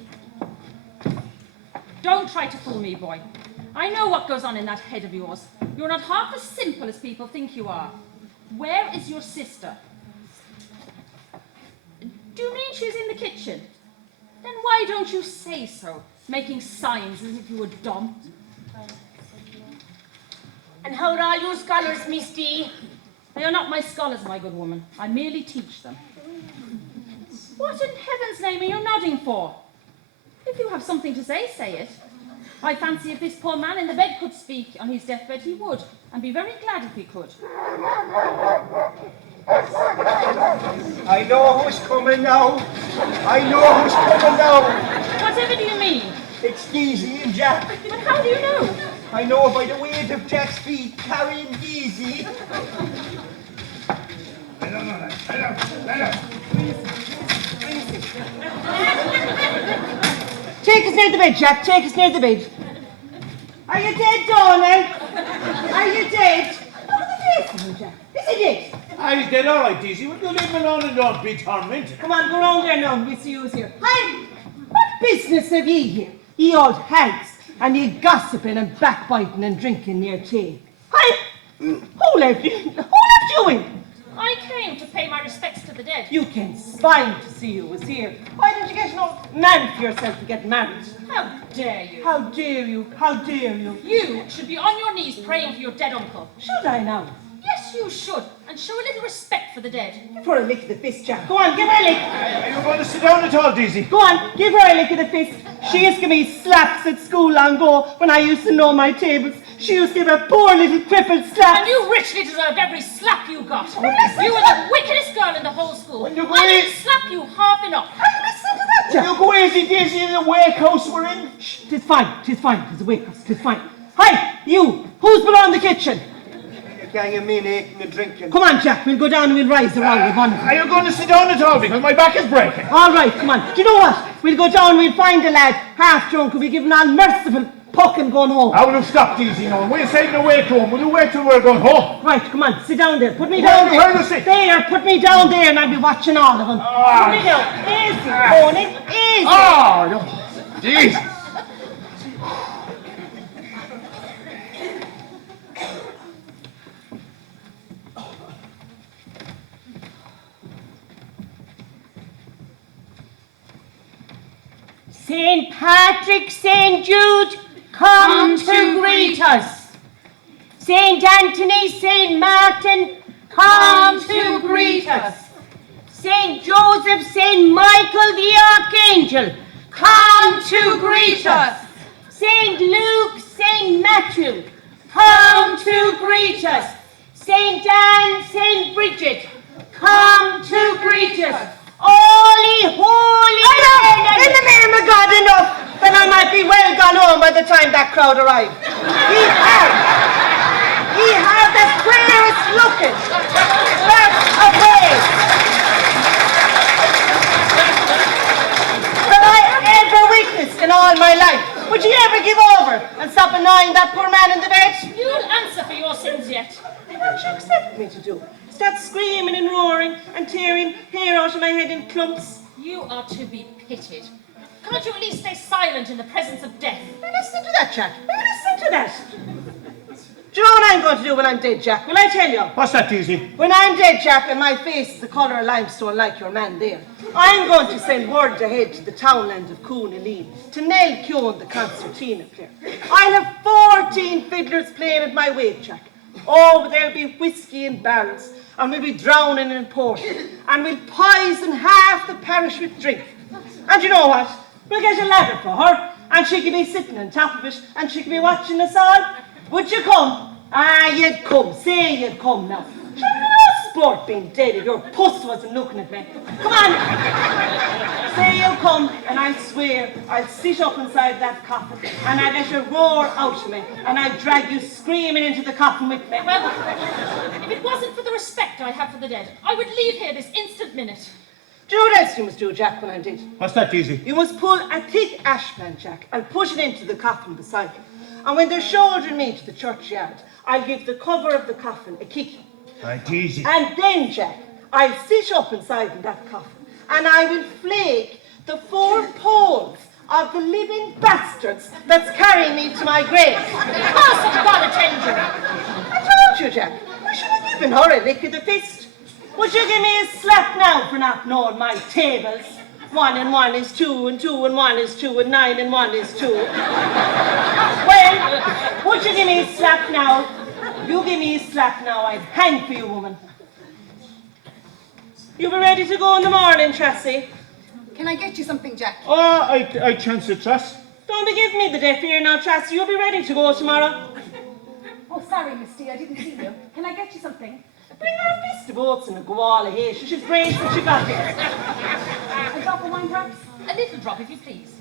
Don't try to fool me, boy. I know what goes on in that head of yours. You're not half as simple as people think you are. Where is your sister? Do you mean she's in the kitchen? Then why don't you say so, making signs as if you were dumb? And how are all you scholars, Miss D? They are not my scholars, my good woman. I merely teach them. What in heaven's name are you nodding for? If you have something to say, say it. I fancy if this poor man in the bed could speak on his deathbed, he would, and be very glad if he could. I know who's coming now. I know who's coming now. Whatever do you mean? It's Deasy and Jack. But how do you know? I know by the weight of Jack's feet carrying Deasy. Take us near the bed, Jack. Take us near the bed. Are you dead, darling? Are you dead? Look at the face of him, Jack. Is he dead? He's dead all right, Deasy. Will you leave him alone and don't be tormented? Come on, go round there now. We'll see who's here. Hi! What business have ye here? Ye old hags. And ye gossiping and backbiting and drinking near tea. Hi! Who left you? Who left you in? I came to pay my respects to the dead. You came spying to see who was here. Why didn't you get no man for yourself to get married? How dare you? How dare you? How dare you? You should be on your knees praying for your dead uncle. Should I now? Yes, Yes, you should, and show a little respect for the dead. Give her a lick of the fist, Jack. Go on, give her a lick. Are you going to sit down at all, Daisy? Go on, give her a lick of the fist. She used to give me slaps at school long ago when I used to know my tables. She used to give a poor little crippled slap. And you richly deserved every slap you got. You were the wickedest girl in the whole school. I didn't slap you half enough. Listen to that, Jack. You go easy, Daisy, in the wake house we're in. Shh, 'tis fine, 'tis fine, 'tis a wake house, 'tis fine. Hi, you, who's below in the kitchen? A gang of men eating and drinking. Come on, Jack, we'll go down and we'll rise around with one. Are you going to sit down at all? Because my back is breaking. All right, come on. Do you know what? We'll go down, we'll find a lad, half drunk, and we'll give him an unmerciful puck and going home. I will have stopped, Daisy, now. We're saying the way home. Will you wait till we're going home? Right, come on, sit down there. Put me down there. Where do you sit? There, put me down there, and I'll be watching all of them. Put me down. Easy, pony, easy. Oh, no. Jesus. St. Patrick, St. Jude, come to greet us. St. Anthony, St. Martin, come to greet us. St. Joseph, St. Michael the Archangel, come to greet us. St. Luke, St. Matthew, come to greet us. St. Anne, St. Bridget, come to greet us. Holy, holy, Enough! In the name of God, enough! Then I might be well gone home by the time that crowd arrived. He had the queerest looking, that's a face that I ever witnessed in all my life. Would you ever give over and stop annoying that poor man in the bed? You'll answer for your sins yet. What you expect me to do? Start screaming and roaring and tearing hair out of my head in clumps? You are to be pitied. Can't you at least stay silent in the presence of death? Now listen to that, Jack. Now listen to that. Do you know what I'm going to do when I'm dead, Jack? Will I tell you? What's that, Daisy? When I'm dead, Jack, and my face is the colour of limestone like your man there, I'm going to send word ahead to the townland of Keane to nail Keane the concertina player. I'll have 14 fiddlers playing at my wake, Jack. Oh, but there'll be whiskey in barrels, and we'll be drowning in port, and we'll poison half the parish with drink. And you know what? We'll get a ladder for her, and she can be sitting on top of it, and she can be watching us all. Would you come? Ah, you'd come. Say you'd come now. Sure, no sport being dead if your puss wasn't looking at me. Come on. Say you'll come, and I swear I'll sit up inside that coffin, and I'll let you roar out of me, and I'll drag you screaming into the coffin with me. Well, if it wasn't for the respect I have for the dead, I would leave here this instant minute. Do you know what else you must do, Jack, when I'm dead? What's that, Daisy? You must pull a thick ash plant, Jack, and push it into the coffin beside you. And when they're shouldering me to the churchyard, I'll give the cover of the coffin a kick. Right, Daisy. And then, Jack, I'll sit up inside in that coffin, and I will flake the 4 poles of the living bastards that's carrying me to my grave. Mercy to God attend you. I told you, Jack, I should have given her a lick of the fist. Would you give me a slap now for not knowing my tables? 1 and 1 is 2, and 2 and 1 is 2, and 9 and 1 is 2. Well, would you give me a slap now? You give me a slap now, I'd hang for you, woman. You be ready to go in the morning, Tracy? Can I get you something, Jack? Oh, I chance it, Trust. Don't be giving me the deaf ear now, Tracy. You'll be ready to go tomorrow. Oh, sorry, Misty, I didn't see you. Can I get you something? Bring her a fist of oats and a goala here. She's brave since she got here. A drop of wine, perhaps? A little drop, if you please.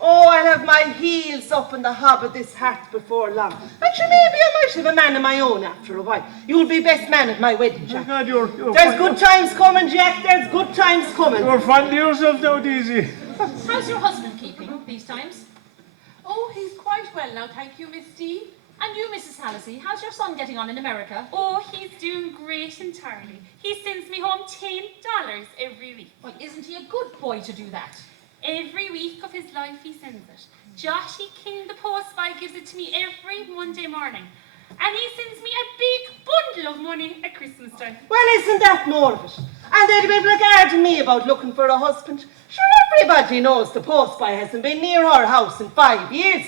Oh, I'll have my heels up in the hob of this hat before long. And sure, maybe I might have a man of my own after a while. You'll be best man at my wedding, Jack. God, you're There's good times coming, Jack. There's good times coming. You're fond of yourself now, Daisy. How's your husband keeping these times? Oh, he's quite well now, thank you, Misty. And you, Mrs. Hallisey, how's your son getting on in America? Oh, he's doing great entirely. He sends me home $10 every week. Well, isn't he a good boy to do that? Every week of his life he sends it. Joshy King, the postboy, gives it to me every Monday morning. And he sends me a big bundle of money at Christmas time. Well, isn't that more of it? And they'd be regarding me about looking for a husband. Sure, everybody knows the postboy hasn't been near our house in 5 years.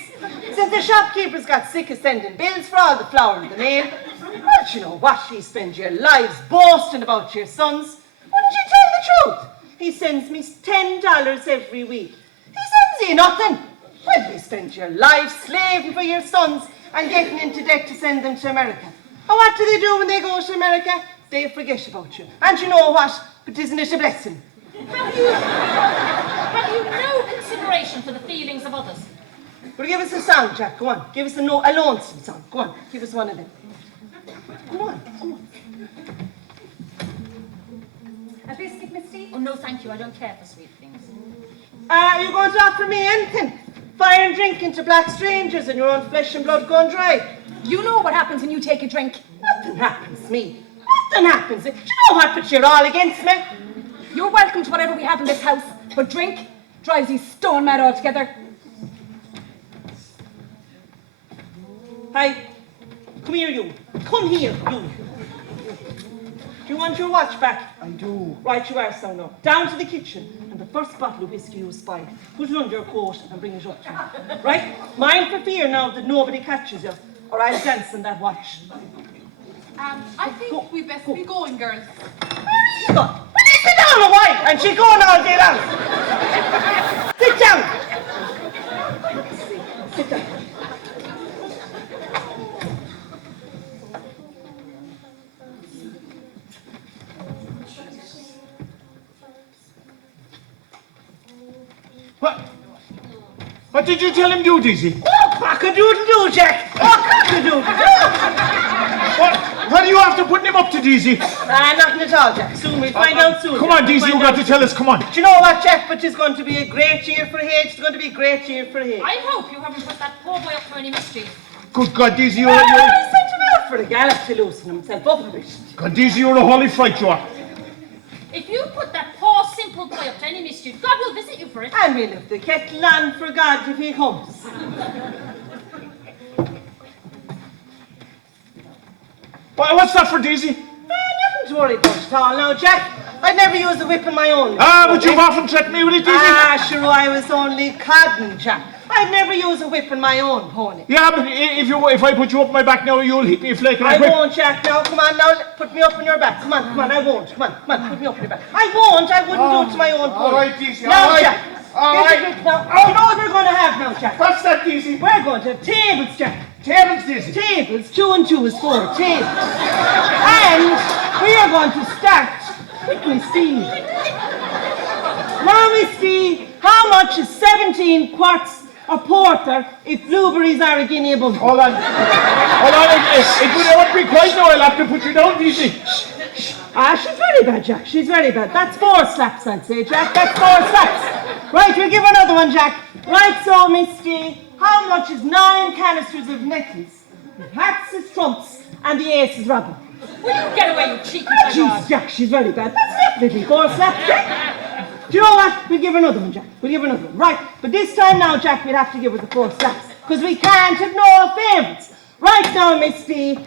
Since the shopkeepers got sick of sending bills for all the flour in the mail. But you know what? You spend your lives boasting about your sons. Wouldn't you tell the truth? He sends me $10 every week. He sends you nothing. Well, you spend your life slaving for your sons and getting into debt to send them to America. And what do they do when they go to America? They forget about you. And you know what? But isn't it a blessing? Have you no consideration for the feelings of others? Well, give us a song, Jack. Go on. Give us a lonesome song. Go on. Give us one of them. Go on. Go on. A biscuit, Misty? Oh, no, thank you. I don't care for sweet things. Are you going to offer me anything? Fire and drinking to black strangers and your own flesh and blood gone dry? You know what happens when you take a drink. Nothing happens to me. Nothing happens. Do you know what? But you're all against me. You're welcome to whatever we have in this house, but drink drives you stone mad altogether. Hi. Come here, you. Come here, you. Do you want your watch back? I do. Right you are, so now. Down to the kitchen, and the first bottle of whiskey you spy, put it under your coat and bring it up to me. Right? Mind for fear now that nobody catches you, or I'll dance on that watch. I think we best be going, girls. Where are you going? Will you sit down a while? And she's going all day long. Sit down. Sit down. What did you tell him to do, Dizzy? Oh, cock-a-doodle-doo, Jack. Oh, cock-a-doodle-doo. What are you after putting him up to, Dizzy? Nothing at all, Jack. Soon we'll find out soon. Come on, Dizzy, you got to tell us, come on. Do you know what, Jack? But it's going to be a great year for Hay. It's going to be a great year for Hay. I hope you haven't put that poor boy up for any mischief. Good God, Dizzy, I sent him out for a gallop to loosen himself up a bit. God, Dizzy, you're a holy fright, you are. If you put that poor simple boy up to any mischief, God will visit you for it. And we'll have the kettle on for God if he comes. What's that for, Dizzy? Nothing to worry about at all now, Jack. I'd never use a whip on my own. But you've often threatened me with it, Dizzy. Sure, I was only codding, Jack. I'd never use a whip on my own pony. Yeah, but if I put you up my back now, you'll hit me a flake and I won't, Jack. Now, come on, now, put me up on your back. Come on, I won't. Come on, put me up on your back. I wouldn't do it to my own pony. All right, Dizzy, now, all right. Jack. All Here's right. the grip now. Oh, you know what we're going to have now, Jack? What's that, Dizzy? We're going to have tables, Jack. Tables, Dizzy. Tables, 2 and 2 is 4 tables. And we are going to start with Miss Steve. Now, Miss Steve, how much is 17 quarts of porter if blueberries are a guinea a bun? Hold on. It would be quite now. I'll have to put you down, Dizzy. She's very bad, Jack. She's very bad. That's 4 slaps, I'd say, Jack. That's 4 slaps. Right, we'll give her another one, Jack. Right, so, Misty, how much is 9 canisters of nettles? Hats is trumps, and the ace is rubber. Will you get away, you cheeky Jeez, Jack, she's very bad. That's definitely 4 slaps, Jack. Do you know what? We'll give her another one, Jack. We'll give her another one. Right, but this time now, Jack, we'll have to give her the 4 slaps, because we can't have no favourites. Right now, Misty,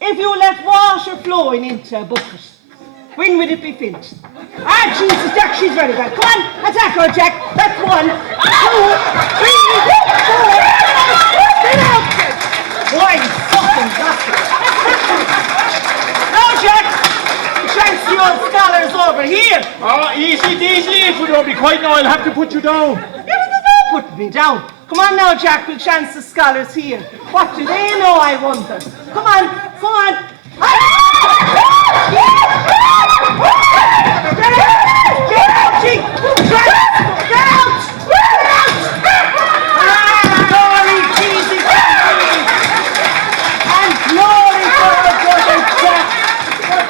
if you left water flowing into a bucket, when would it be filled? Jesus, Jack, she's very bad. Come on, attack her, Jack. That's 1, 2, 3, 4. Get out, Jack. Why, fucking bastard. Now, Jack, chance the old scholars over here. Oh, easy, Dizzy. If we don't be quiet now, I'll have to put you down. Yeah, but don't put me down. Come on now, Jack, we'll chance the scholars here. What do they know, I wonder? Come on, come on. Get out, Chick! Get out! Glory, Jesus, and glory for the good Jack.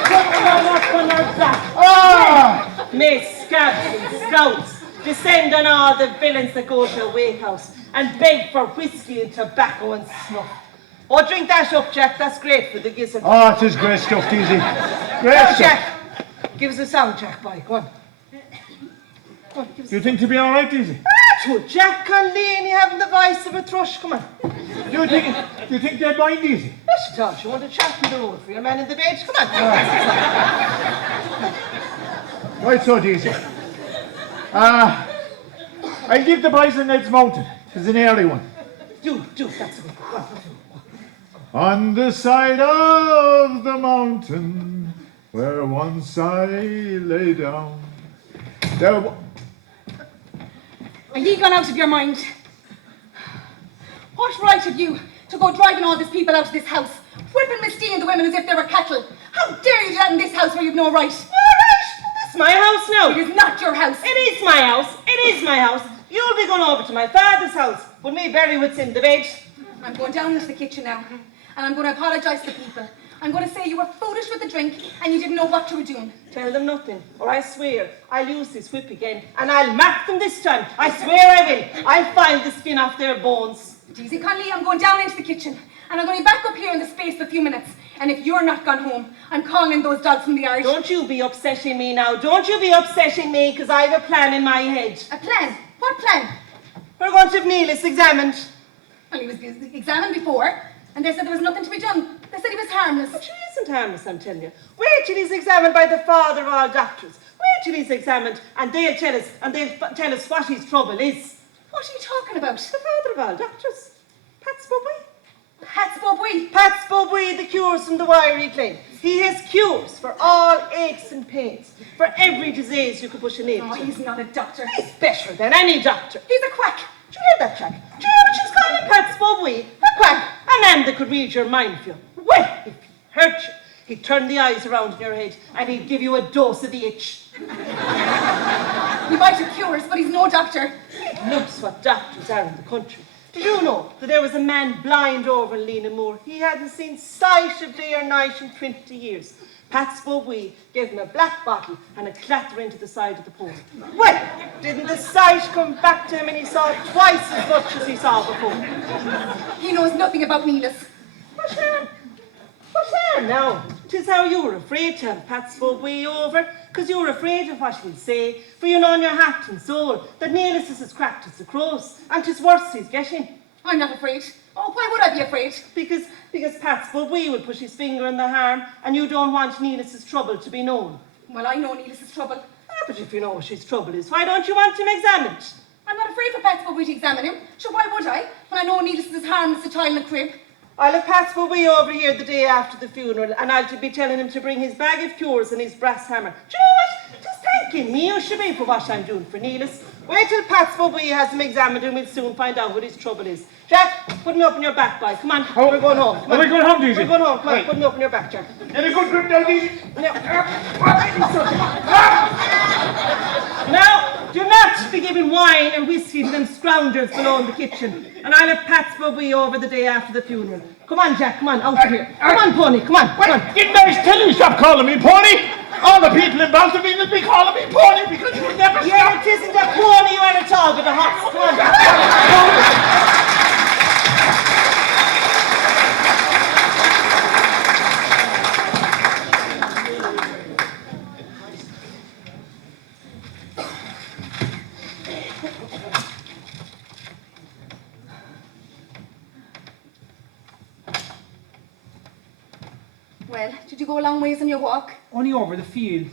Put one up on our back. May scabs and scouts descend on all the villains that go to a wakehouse and beg for whiskey and tobacco and snuff. Oh, drink that up, Jack. That's great for the gizzard. Oh, it is great stuff, Dizzy. Great Now, stuff. Jack, give us a sound, Jack, boy. Go on. Go on, give us You think to be all right, Dizzy? to Jack Conley, having the voice of a thrush. Come on. Do you think they'd mind, Dizzy? Yes, she thought she wanted to chat on the road for your man in the bed. Come on. Right, so Daisy. I'll give the boys a Ned's Mountain. It's an early one. Do, that's a good one. On the side of the mountain, where once I lay down, there wa- Are ye gone out of your mind? What right have you to go driving all these people out of this house, whipping Miss D and the women as if they were cattle? How dare you do that in this house where you've no right? It's my house now. It is not your house. It is my house. It is my house. You'll be going over to my father's house, with me bury what's in the bed. I'm going down into the kitchen now, and I'm going to apologise to people. I'm going to say you were foolish with the drink, and you didn't know what you were doing. Tell them nothing, or I swear I'll use this whip again, and I'll mark them this time. I swear I will. I'll find the skin off their bones. Easy, Conley, I'm going down into the kitchen, and I'm going to be back up here in the space of a few minutes. And if you're not gone home, I'm calling in those dogs from the yard. Don't you be upsetting me now. Don't you be upsetting me, because I have a plan in my head. A plan? What plan? We're going to have Neas examined. Well, he was examined before, and they said there was nothing to be done. They said he was harmless. But she isn't harmless, I'm telling you. Wait till he's examined by the father of all doctors. Wait till he's examined, and they'll tell us what his trouble is. What are you talking about? The father of all doctors. Pat's Bobby. Pat's Bobby. Pat's Bobby, the cures from the wiry clay. He has cures for all aches and pains, for every disease you could push a name No, to. he's not a doctor. He's better than any doctor. He's a quack. Do you hear that, Jack? Do you hear what she's calling Pat's Bobby? A quack. A man that could read your mind for you. Well, if he hurt you, he'd turn the eyes around in your head and he'd give you a dose of the itch. He might have cures, but he's no doctor. He looks what doctors are in the country. Did you know that there was a man blind over in Lena Moor? He hadn't seen sight of day or night in 20 years. Pat's Bobby gave him a black bottle and a clatter into the side of the pool. Well, didn't the sight come back to him and he saw twice as much as he saw before? He knows nothing about Neas. What's that now? 'Tis how you were afraid to have Pat's Bobby over, 'cause you were afraid of what he'll say, for you know in your heart and soul that Neas is as cracked as a cross, and 'tis worse he's getting. I'm not afraid. Oh, why would I be afraid? Because Pat's Bobby will push his finger in the harm, and you don't want Neas's trouble to be known. Well, I know Neas's trouble. But if you know what his trouble is, why don't you want him examined? I'm not afraid for Pat's Bobby to examine him. Sure, why would I? When I know Neas is as harmless as a child in a crib. I'll have Pat's Bobby over here the day after the funeral, and I'll be telling him to bring his bag of cures and his brass hammer. Do you know what? Just thanking me, you should be, for what I'm doing for Neas. Wait till Pat's Bobby has him examined and we'll soon find out what his trouble is. Jack, put me up in your back, boy. Come on, we're going home. Come on. Are we going home, Daisy? We're going home. Come on, put me up in your back, Jack. Get a good grip now, Daisy. Now, do not be giving wine and whiskey to them scroungers below in the kitchen. And I'll have Pat's Bobby over the day after the funeral. Come on, Jack, come on, out of here. Come on, Pony, come on, come on. Didn't I tell you stop calling me Pony? All the people in Baltimore will be calling me Pony because you never stop. Yeah, it isn't a pony or at all, but a horse. Come on. Well, did you go a long ways on your walk? Only over the field.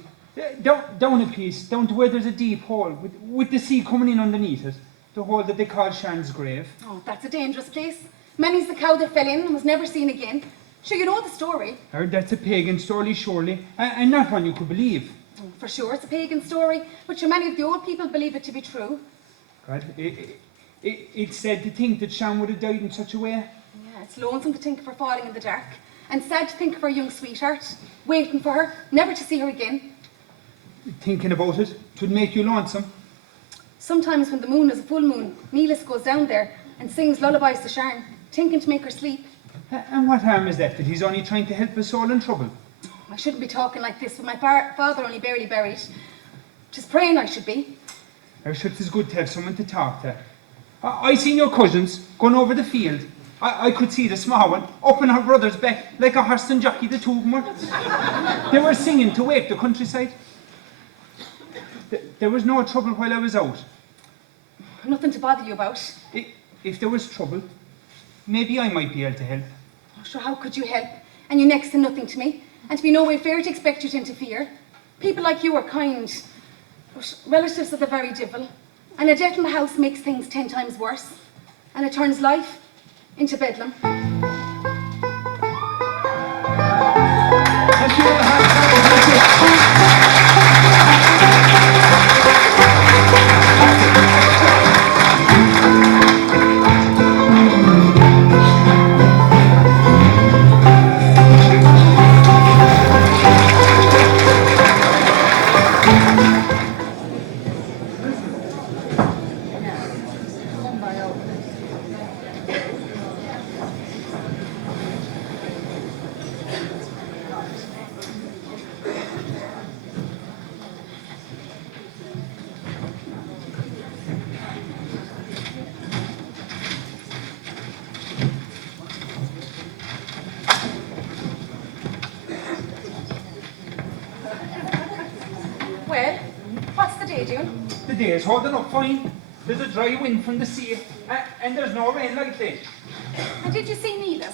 Down a piece, down to where there's a deep hole, with the sea coming in underneath it. The hole that they call Sharon's grave. Oh, that's a dangerous place. Many's the cow that fell in and was never seen again. Sure, you know the story. Heard that's a pagan story, surely, and not one you could believe. Oh, for sure, it's a pagan story, but sure, many of the old people believe it to be true. God, it's said to think that Sharon would have died in such a way. Yeah, it's lonesome to think of her falling in the dark, and sad to think of her young sweetheart, waiting for her, never to see her again. Thinking about it, 'twould make you lonesome. Sometimes when the moon is a full moon, Neas goes down there and sings lullabies to Sharon, thinking to make her sleep. And what harm is that he's only trying to help a soul in trouble? I shouldn't be talking like this, with my father only barely buried. Just praying I should be. I'm sure it's good to have someone to talk to. I seen your cousins going over the field. I could see the small one up on her brother's back like a horse and jockey, the two of them were. They were singing to wake the countryside. There was no trouble while I was out. Nothing to bother you about. If there was trouble, maybe I might be able to help. Oh, sure, how could you help? And you're next to nothing to me. And to be no way fair to expect you to interfere. People like you are kind, but relatives of the very devil. And a death in the house makes things 10 times worse. And it turns life into bedlam. Well, what's the day, June? The day is holding up fine. There's a dry wind from the sea, and there's no rain likely. And did you see Neas?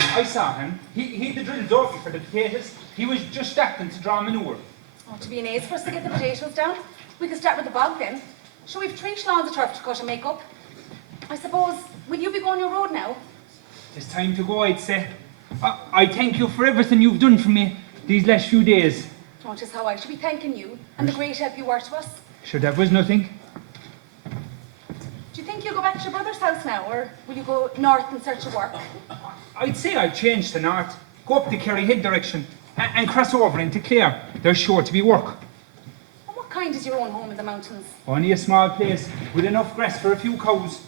I saw him. He'd the drill dory for the potatoes. He was just starting to draw manure. Oh, to be an ace for us to get the potatoes down. We could start with the bog then. Sure, we've 3 schlons of turf to cut and make up. I suppose, will you be going your road now? It's time to go, I'd say. I thank you for everything you've done for me these last few days. Oh, just how I should be thanking you, and the great help you were to us. Sure, that was nothing. Do you think you'll go back to your brother's house now, or will you go north in search of work? I'd say I'd change to north, go up the Kerryhead direction, and cross over into Clare. There's sure to be work. And what kind is your own home in the mountains? Only a small place, with enough grass for a few cows.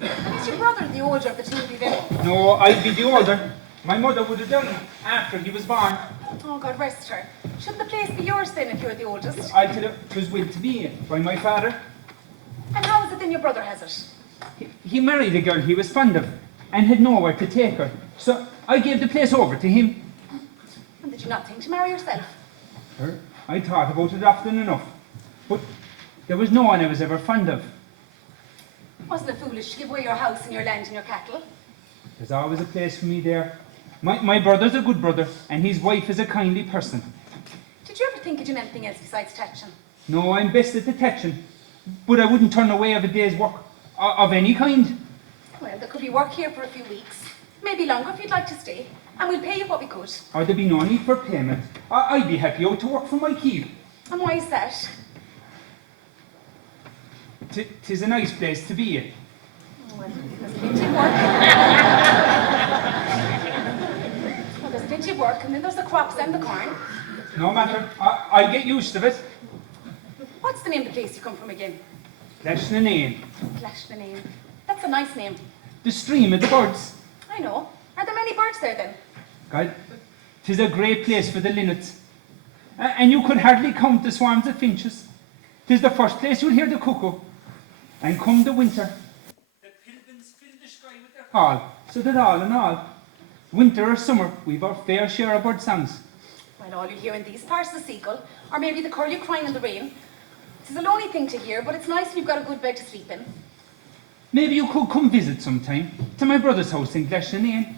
Is your brother the older of the two of you then? No, I'd be the older. My mother would have died after he was born. Oh, God rest her. Shouldn't the place be yours then if you're the oldest? I'll tell you, 'twas willed to be by my father. And how is it then your brother has it? He married a girl he was fond of, and had nowhere to take her. So I gave the place over to him. And did you not think to marry yourself? I thought about it often enough. But there was no one I was ever fond of. Wasn't it foolish to give away your house and your land and your cattle? There's always a place for me there. My brother's a good brother, and his wife is a kindly person. Did you ever think of doing anything else besides thatching? No, I'm best at the thatching, but I wouldn't turn away of a day's work of any kind. Well, there could be work here for a few weeks. Maybe longer if you'd like to stay. And we'll pay you what we could. Or there'd be no need for payment. I'd be happy out to work for my keep. And why is that? 'Tis a nice place to be in. Well, there's plenty of work. Well, there's plenty of work, and then there's the crops and the corn. No matter, I'll get used to it. What's the name of the place you come from again? Glashnanane, Glashnanane. That's a nice name. the stream of the birds. I know. Are there many birds there then? God, 'tis a great place for the linnets. And you could hardly count the swarms of finches. 'Tis the first place you'll hear the cuckoo. And come the winter, the pilgrims fill the sky with their call, so that all in all, winter or summer, we've our fair share of bird songs. Well, all you hear in these parts of the seagull, or maybe the curlew crying in the rain. It's a lonely thing to hear, but it's nice when you've got a good bed to sleep in. Maybe you could come visit sometime to my brother's house in Glashnanane.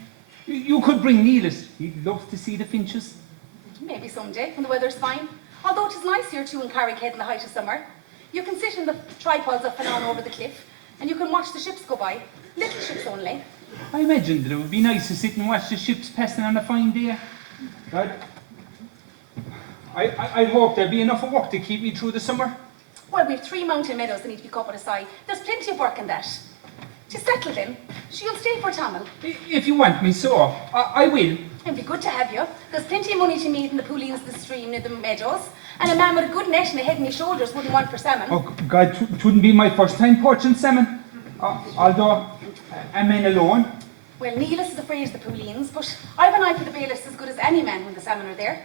You could bring Neas. He'd love to see the finches. Maybe someday, when the weather's fine. Although it is nice here too in Carrickhead in the height of summer. You can sit in the tripods up and on over the cliff, and you can watch the ships go by. Little ships only. I imagined that it would be nice to sit and watch the ships passing on a fine day. God, I hope there'll be enough of work to keep me through the summer. Well, we've 3 mountain meadows that need to be cut with a side. There's plenty of work in that. To settle in, she'll stay for Tamil. If you want me so, I will. It'd be good to have you. There's plenty of money to meet in the poolings of the stream near the meadows. And a man with a good net and a head on his shoulders wouldn't want for salmon. Oh, God, it wouldn't be my first time poaching salmon. Although, a man alone. Well, Neas is afraid of the poolings, but I've an eye for the bailiffs as good as any man when the salmon are there.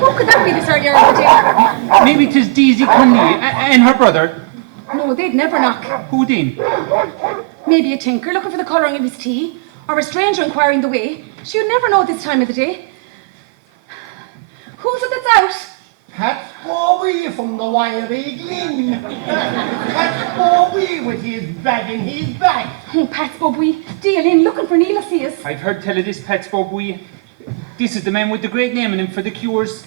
What could that be this early hour of the day? Maybe 'tis Deasy Conley and her brother. No, they'd never knock. Who then? Maybe a tinker looking for the colouring of his tea, or a stranger inquiring the way. She would never know this time of the day. from the wiry glen. That's Bobby with his bag in his back. Oh, Pat's Bobby. Deal in looking for Neas, he is. I've heard tell of this Pat's Bobby. This is the man with the great name in him for the cures.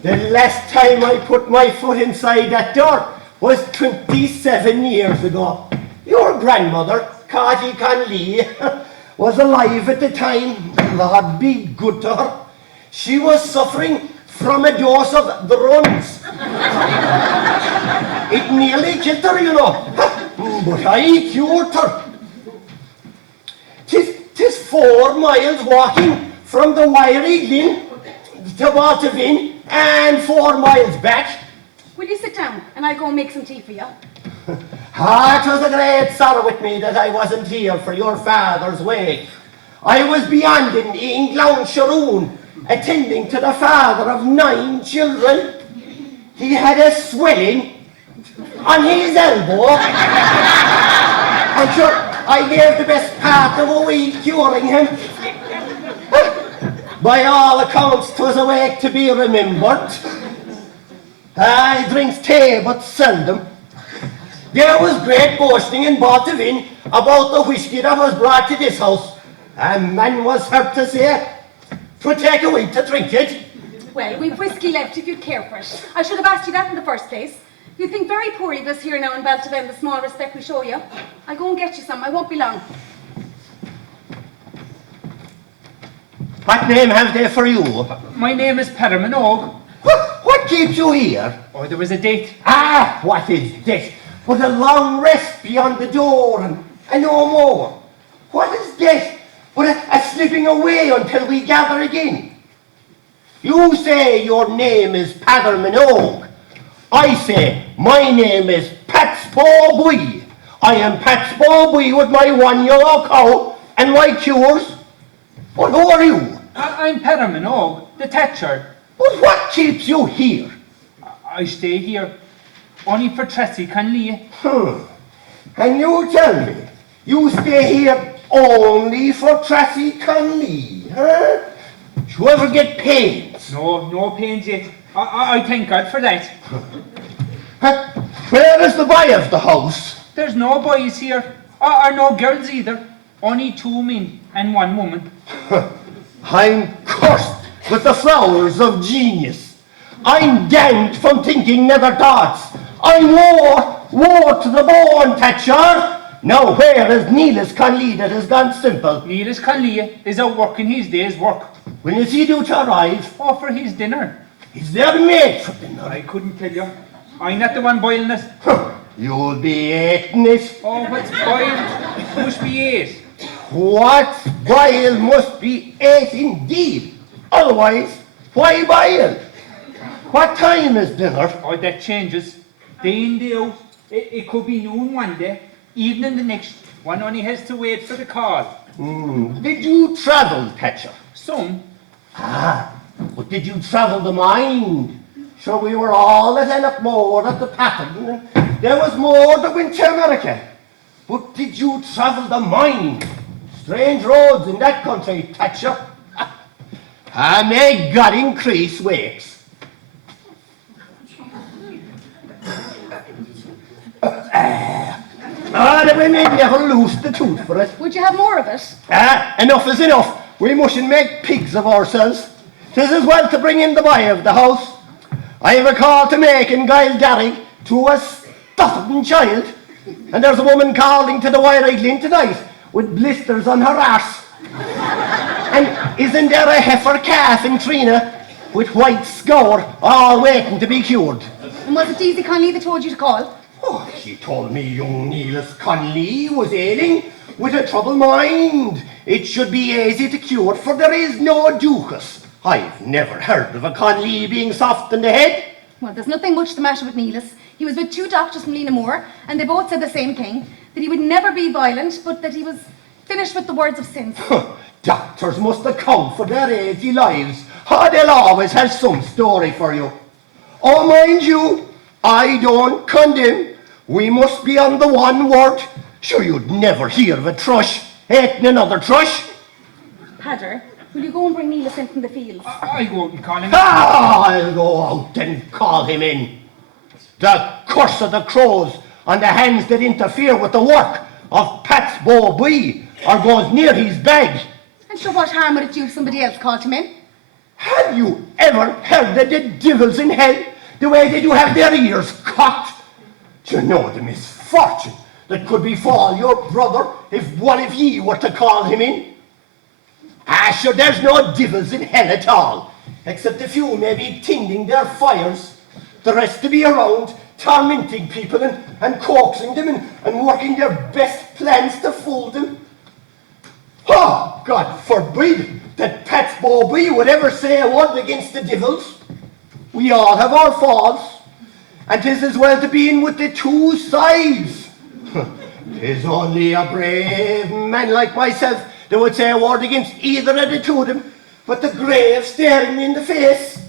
The last time I put my foot inside that door was 27 years ago. Your grandmother, Kaji Conley, was alive at the time. Lord be good to her. She was suffering from a dose of the runs. It nearly killed her, you know. But I cured her. 'Tis 4 miles walking from the wiry glen to Baltavin and 4 miles back. Will you sit down and I'll go and make some tea for you? It was a great sorrow with me that I wasn't here for your father's wake. I was beyond in Glan Sharon, attending to the father of 9 children. He had a swelling on his elbow. And sure, I gave the best part of a week curing him. By all accounts, 'twas a wake to be remembered. I drinks tea, but seldom. There was great boasting in Baltavin about the whiskey that was brought to this house. A man was hurt to say, 'twould take a week to drink it. Well, we've whiskey left if you'd care for it. I should have asked you that in the first place. You think very poorly of us here now in Baltavin, the small respect we show you. I'll go and get you some. I won't be long. What name have they for you? My name is Peter Minogue. What keeps you here? Oh, there was a date. What is this? But a long rest beyond the door and no more. What is this? But a slipping away until we gather again. You say your name is Peter Minogue. I say my name is Pat's Bobby. I am Pat's Bobby with my 1 yellow cow and my cures. But who are you? I'm Peter Minogue, the thatcher. But what keeps you here? I stay here, only for Tracy Conley. And you tell me, you stay here only for Tracy Conley, huh? Did you ever get pains? No pains yet. I thank God for that. Where is the boy of the house? There's no boys here, or no girls either. Only 2 men and 1 woman. I'm cursed with the flowers of genius. I'm damned from thinking nether thoughts. I'm war to the bone, Thatcher. Now where is Neas Conley that has gone simple? Neas Conley is out working his day's work. When is he due to arrive? Oh, for his dinner. Is there meat for dinner? I couldn't tell you. I'm not the one boiling it. You'll be eating it. Oh, what's boiled must be ate. What's boiled must be ate indeed. Otherwise, why boil? What time is dinner? Oh, that changes. Day in, day out. It could be noon one day, evening the next. One only has to wait for the call. Did you travel, Thatcher? Some. But did you travel the mind? Sure, we were all at Ennockmore at the pattern. There was more that went to America. But did you travel the mind? Strange roads in that country, Thatcher. May God increase wakes. The women never lose the tooth for it. Would you have more of it? Enough is enough. We mustn't make pigs of ourselves. 'Tis as well to bring in the boy of the house. I have a call to make in Gary to a stuffing child. And there's a woman calling to the wiry glen tonight with blisters on her arse. And isn't there a heifer calf in Trina with white scour all waiting to be cured? And was it Daisy Conley that told you to call? Oh, she told me young Neas Conley was ailing with a troubled mind. It should be easy to cure, for there is no ducus. I've never heard of a Conley being soft in the head. Well, there's nothing much the matter with Neas. He was with 2 doctors from Lenamore, and they both said the same thing, that he would never be violent, but that he was Finish with the words of sins. Doctors must account for their aged lives. They'll always have some story for you. Oh, mind you, I don't condemn. We must be on the one word. Sure, you'd never hear of a thrush hating another thrush. Padder, will you go and bring Neas in from the fields? I'll go out and call him. I'll go out and call him in. The curse of the crows on the hands that interfere with the work of Pat's Bobby or goes near his bag. And sure, what harm would it do if somebody else called him in? Have you ever heard of the devils in hell, the way they do have their ears cocked? Do you know the misfortune that could befall your brother if one of ye were to call him in? Sure, there's no devils in hell at all, except a few maybe tending their fires, the rest to be around tormenting people and coaxing them and working their best plans to fool them. Oh, God forbid that Pat's Bobby would ever say a word against the devils. We all have our faults, and 'tis as well to be in with the two sides. 'Tis only a brave man like myself that would say a word against either of the two of them, but the grave staring me in the face.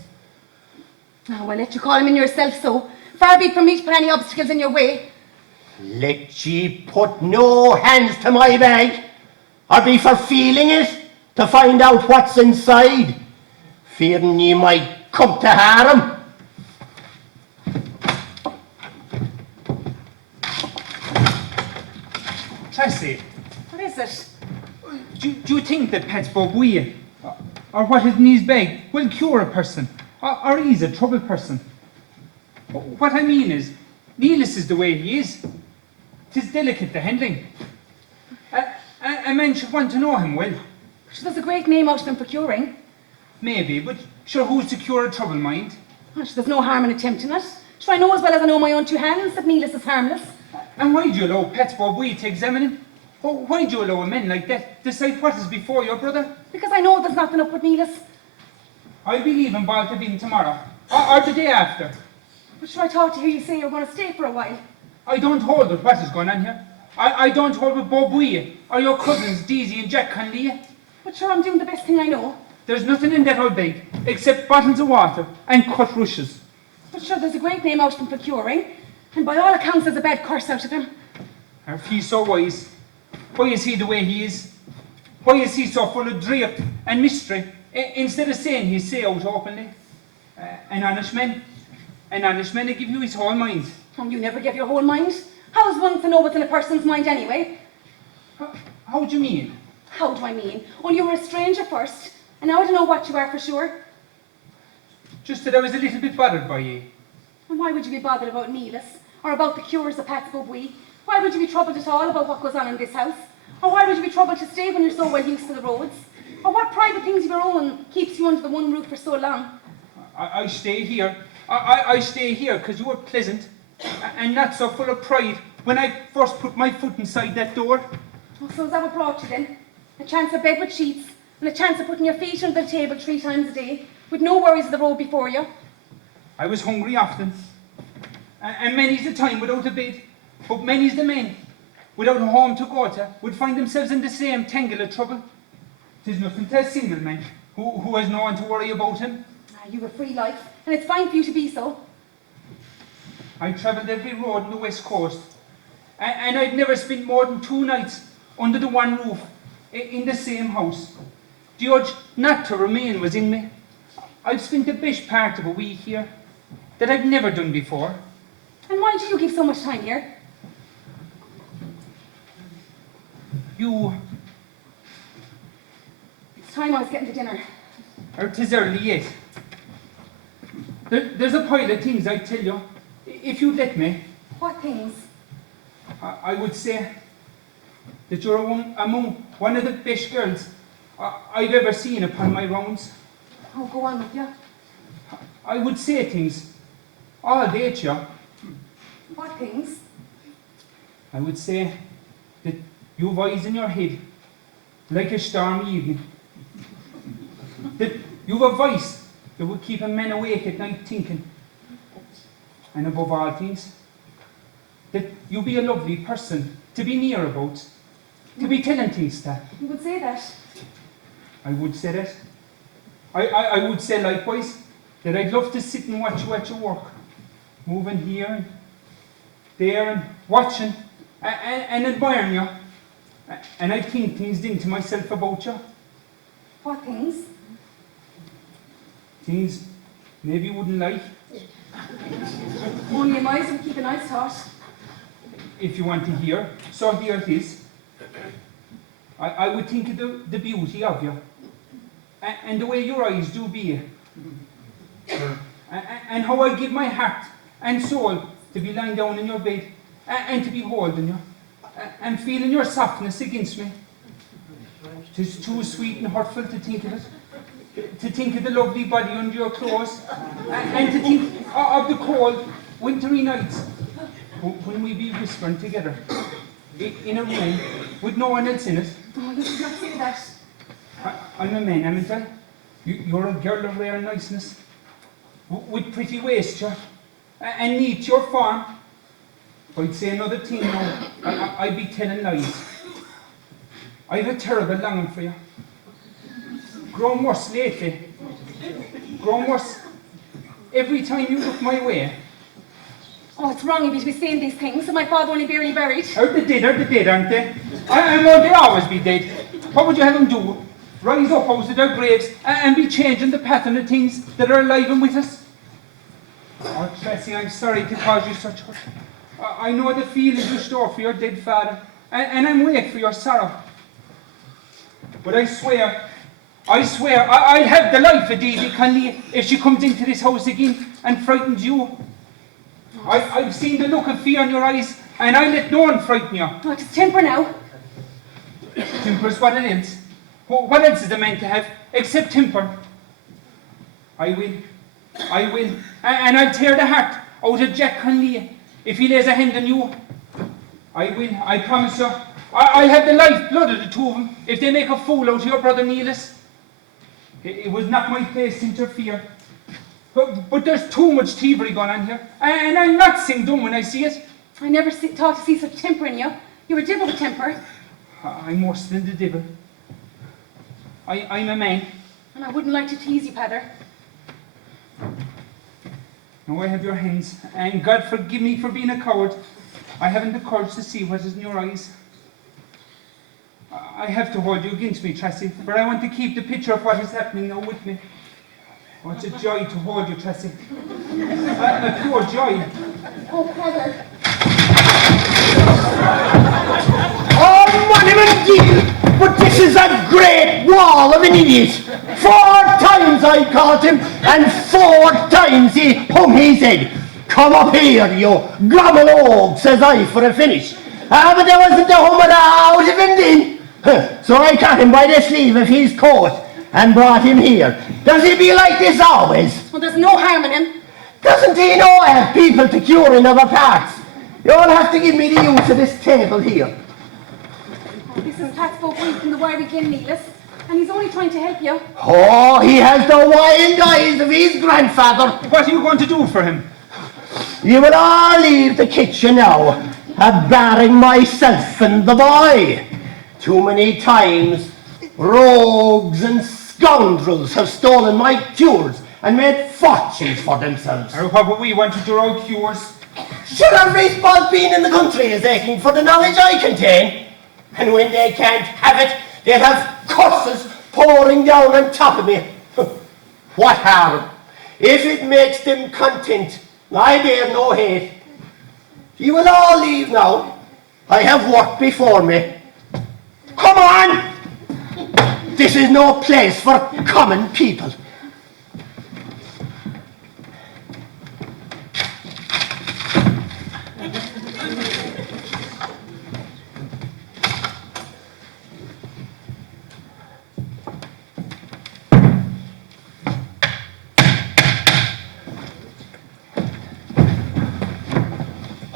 Oh, I'll let you call him in yourself, so. Far be it from me to put any obstacles in your way. Let ye put no hands to my bag, or be for feeling it to find out what's inside, fearing ye might come to harm. Tracy, What is it? do you think that Pat's Bobby or what is in his bag will cure a person or ease a troubled person? What I mean is, Neas is the way he is. 'Tis delicate the handling. A man should want to know him well. Sure, there's a great name out of him for curing. Maybe, but sure, who's to cure a troubled mind? Oh, sure, there's no harm in attempting it. Sure, I know as well as I know my own two hands that Neas is harmless. And why do you allow Pat's Bobby to examine him? Why do you allow a man like that decide what is before your brother? Because I know there's nothing up with Neas. I'll be leaving Baltabin tomorrow, or the day after. But sure, I thought to hear you say you're going to stay for a while. I don't hold with what is going on here. I don't hold with Bobby or your cousins Deasy and Jack Conley. But sure, I'm doing the best thing I know. There's nothing in that old bag except bottles of water and cut rushes. But sure, there's a great name out of him for curing. And by all accounts, there's a bad curse out of him. If he's so wise, why is he the way he is? Why is he so full of drape and mystery? Instead of saying he'll say out openly. An honest man will give you his whole mind. And you never give your whole mind? How's one to know what's in a person's mind anyway? How do you mean? How do I mean? Only you were a stranger first, and now I don't know what you are for sure. Just that I was a little bit bothered by you. And why would you be bothered about Neas? Or about the cures of Pat's Bobby? Why would you be troubled at all about what goes on in this house? Or why would you be troubled to stay when you're so well used to the roads? Or what private things of your own keeps you under the one roof for so long? I stay here. I stay here because you were pleasant and not so full of pride when I first put my foot inside that door. Oh, so is that what brought you then? A chance of bed with sheets, and a chance of putting your feet under the table 3 times a day, with no worries of the road before you? I was hungry often, and many's the time without a bed, but many's the men, without a home to go to, would find themselves in the same tangle of trouble. 'Tis nothing to a single man who has no one to worry about him. You have a free life, and it's fine for you to be so. I travelled every road on the west coast, and I'd never spent more than 2 nights under the one roof in the same house. The urge not to remain was in me. I've spent the best part of a week here that I've never done before. And why do you give so much time here? It's time I was getting to dinner. Or 'tis early yet. There's a pile of things I'd tell you, if you'd let me. What things? I would say that you're among one of the best girls I've ever seen upon my rounds. Oh, go on with you. I would say things all day to you. What things? I would say that you've eyes in your head like a stormy evening. That you've a voice that would keep a man awake at night thinking. And above all things, that you be a lovely person to be near about. to be telling things that. You would say that. I would say that. I would say likewise that I'd love to sit and watch you at your work, moving here and there and watching and admiring you. And I think things into myself about you. What things? Things maybe you wouldn't like. Only a miser would keep a nice thought. If you want to hear, so here it is. I would think of the beauty of you. And the way your eyes do be. And how I give my heart and soul to be lying down in your bed and to be holding you and feeling your softness against me. 'Tis too sweet and hurtful to think of it. To think of the lovely body under your clothes and to think of the cold wintry nights when we be whispering together in a room with no one else in it. Oh, you should not say that. I'm a man, haven't I? You're a girl of rare niceness, with pretty waisture and neat your form. If I'd say another thing now, I'd be telling lies. I've a terrible longing for you. Grown worse lately. Grown worse every time you look my way. Oh, it's wrong of you to be saying these things, and my father only barely buried. They're dead, aren't they? And won't they always be dead? What would you have them do? Rise up out of their graves and be changing the pattern of things that are alive and with us? Oh, Tracy, I'm sorry to cause you such hurt. I know the feelings you store for your dead father, and I'm wake for your sorrow. But I swear, I'll have the life of Davy Conley if she comes into this house again and frightens you. I've seen the look of fear in your eyes, and I let no one frighten you. Oh, it's temper now. Temper's what it is. What else is a man to have except temper? I will, and I'll tear the heart out of Jack Conley if he lays a hand on you. I will, I promise you. I'll have the life blood of the two of them if they make a fool out of your brother Neas. It was not my place to interfere. But there's too much thievery going on here, and I'm not sing dumb when I see it. I never thought to see such temper in you. You're a devil with temper. I'm worse than the devil. I'm a man. And I wouldn't like to tease you, Padder. Now I have your hands, and God forgive me for being a coward. I haven't the courage to see what is in your eyes. I have to hold you against me, Tracy, for I want to keep the picture of what is happening now with me. Oh, it's a joy to hold you, Tracy. A pure joy. Oh, Padder. Oh, monument deal! But this is a great wall of an idiot. 4 times I caught him, and 4 times he hung his head. Come up here, you grommelogue, says I, for a finish. But there wasn't a hummer out of him then. So I caught him by the sleeve of his coat and brought him here. Does he be like this always? Well, there's no harm in him. Doesn't he know I have people to cure in other parts? You'll have to give me the use of this table here. Oh, listen, Pat spoke weak from the wiry again, Neas, and he's only trying to help you. Oh, he has the wild eyes of his grandfather. What are you going to do for him? You will all leave the kitchen now, barring myself and the boy. Too many times, rogues and scoundrels have stolen my cures and made fortunes for themselves. What would we want to do our cures? Should every small bean in the country is aching for the knowledge I contain. And when they can't have it, they'll have curses pouring down on top of me. What harm? If it makes them content, I bear no hate. You will all leave now. I have work before me. Come on! This is no place for common people.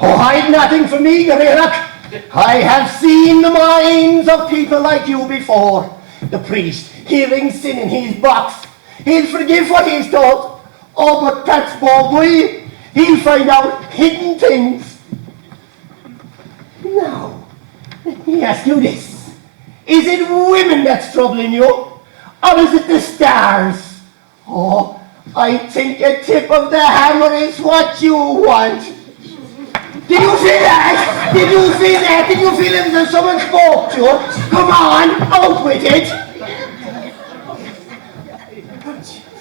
Oh, hide nothing from me, Garerak. I have seen the minds of people like you before. The priest, hearing sin in his box, he'll forgive what he's taught. Oh, but that's boy, he'll find out hidden things. Now, let me ask you this. Is it women that's troubling you? Or is it the stars? Oh, I think a tip of the hammer is what you want. Did you see that? Did you see that? Did you feel it as if someone spoke to you? Come on, out with it.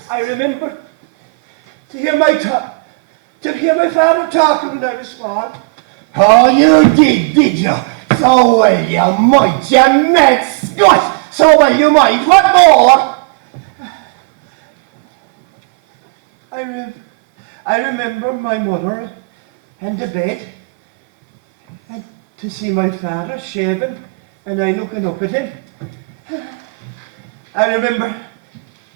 I remember to hear my father talking when I was small. Oh, you did you? So well you might, you mad Scot! So well you might. What more? I remember my mother and the bed, and to see my father shaving, and I looking up at him. I remember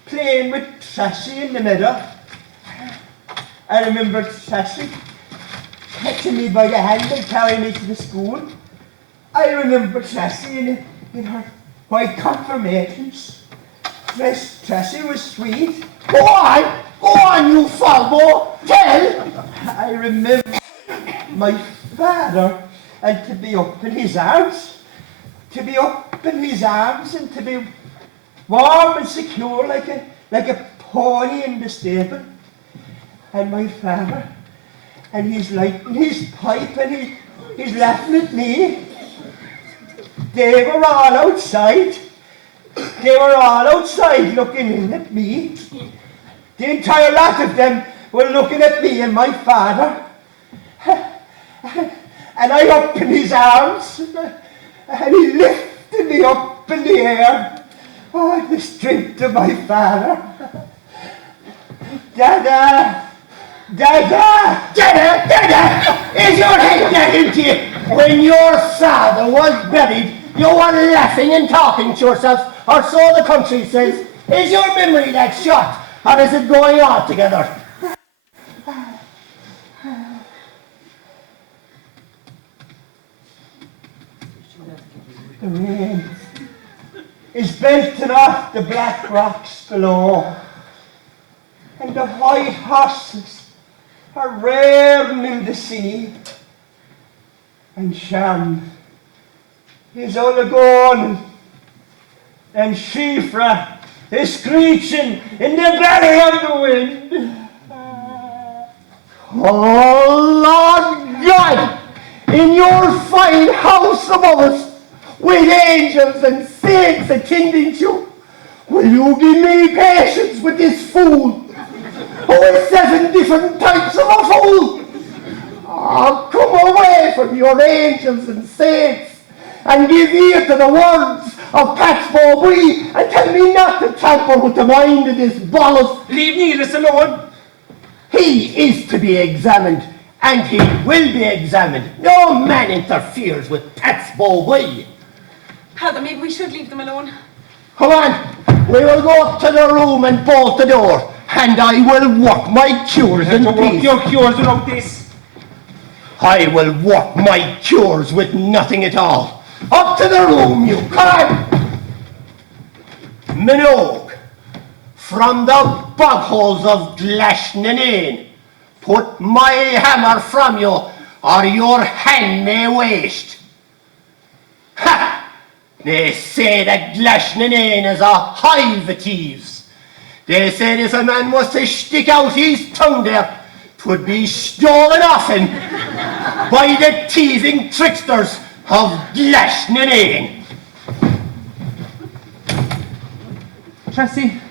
playing with Sassy in the meadow. I remember Sassy catching me by the hand and carrying me to the school. I remember Sassy in her white confirmations. Sassy was sweet. Go on, you falbo, tell! I remember my father, and to be up in his arms, and to be warm and secure like a pony in the stable. And my father, and he's lighting his pipe and he's laughing at me. They were all outside. Looking in at me. The entire lot of them were looking at me and my father. And I up in his arms, and he lifted me up in the air. Oh, the strength of my father. Dada! Is your head that into you? When your father was buried, you were laughing and talking to yourself, or so the country says. Is your memory that short, or is it going on together? The rain is belting off the black rocks below, and the white horses are rearing in the sea, and Sharon is all gone, and Shifra is screeching in the belly of the wind. Oh, Lord God, in your fine house above us, with angels and saints attending you, will you give me patience with this fool, who is 7 different types of a fool? Oh, come away from your angels and saints, and give ear to the words of Pat's Bobby, and tell me not to tamper with the mind of this bolus. Leave Neas alone. He is to be examined, and he will be examined. No man interferes with Pat's Bobby. Father, maybe we should leave them alone. Come on, we will go up to the room and bolt the door, and I will work my cures in peace. Your cures without this. I will work my cures with nothing at all. Up to the room, you come! Minogue, from the bogholes of Glashnanane, put my hammer from you, or your hand may waste. Ha! They say that Glashnanane is a hive of thieves. They said if a man was to stick out his tongue there, 'twould be stolen off him by the thieving tricksters of Glashnanane. Tracy,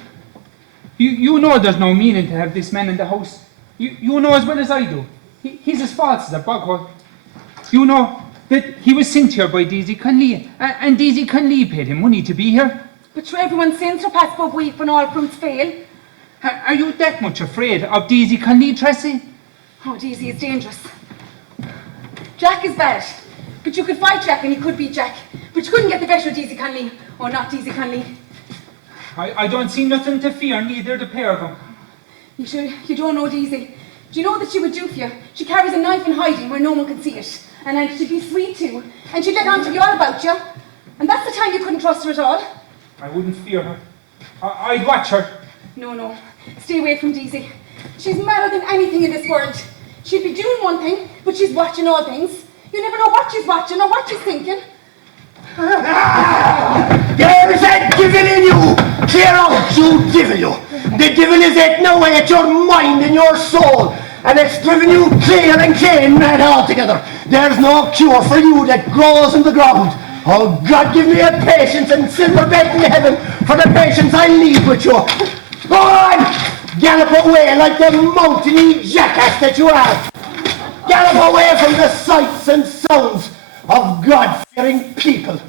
you know there's no meaning to have this man in the house. You know as well as I do. He's as false as a boghole. You know that he was sent here by Deasy Conley, and Deasy Conley paid him money to be here. But sure, everyone sends her past Bob Weep when all fruits fail. Are you that much afraid of Deasy Conley, Tracy? Oh, Deasy is dangerous. Jack is bad. But you could fight Jack and you could beat Jack. But you couldn't get the better of Deasy Conley. Or not Deasy Conley. I don't see nothing to fear, neither the pair of them. You sure you don't know Deasy? Do you know what she would do for you? She carries a knife in hiding where no one can see it. And then she'd be sweet too. And she'd let on to be all about you. And that's the time you couldn't trust her at all. I wouldn't fear her. I'd watch her. No. Stay away from Deasy. She's madder than anything in this world. She'd be doing one thing, but she's watching all things. You never know what she's watching or what she's thinking. There is a devil in you! Clear out, you devil, you! The devil is eating away at your mind and your soul, and it's driven you clear and clean mad altogether. There's no cure for you that grows in the ground. Oh, God, give me a patience and silver bed in heaven for the patience I leave with you. Go on! Gallop away like the mountainy jackass that you are. Gallop away from the sights and sounds of God-fearing people.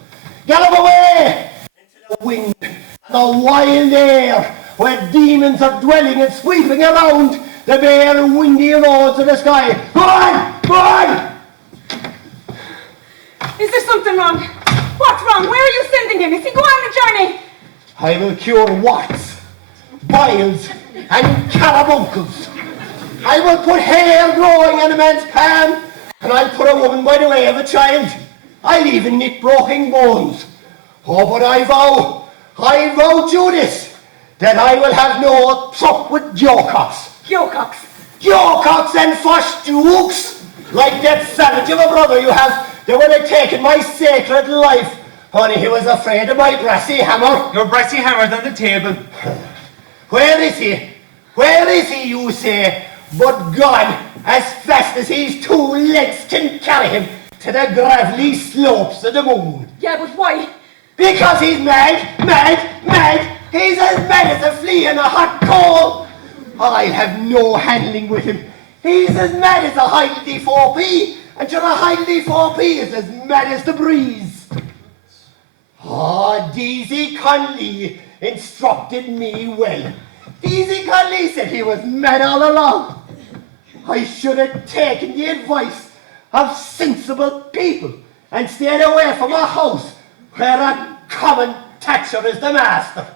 Gallop away into the wind and the wild air where demons are dwelling and sweeping around the bare, windy roads of the sky. Go on! Go on! Is there something wrong? What's wrong? Where are you sending him? Is he going on a journey? I will cure warts, boils, and carbuncles. I will put hair growing in a man's palm, and I'll put a woman by the way of a child. I'll even knit broken bones. Oh, but I vow, Judas, that I will have no truck with jawcocks. Jawcocks? Jawcocks and foshdukes, like that savage of a brother you have that would have taken my sacred life, only he was afraid of my brassy hammer. Your brassy hammer's on the table. Where is he? Where is he, you say? But gone as fast as his 2 legs can carry him to the gravelly slopes of the moon. Yeah, but why? Because he's mad, mad, mad. He's as mad as a flea in a hot coal. I'll have no handling with him. He's as mad as a Highley-4P, and your Highley-4P is as mad as the breeze. Deasy Conley instructed me well. Deasy Conley said he was mad all along. I should have taken the advice of sensible people and stayed away from a house where a common thatcher is the master.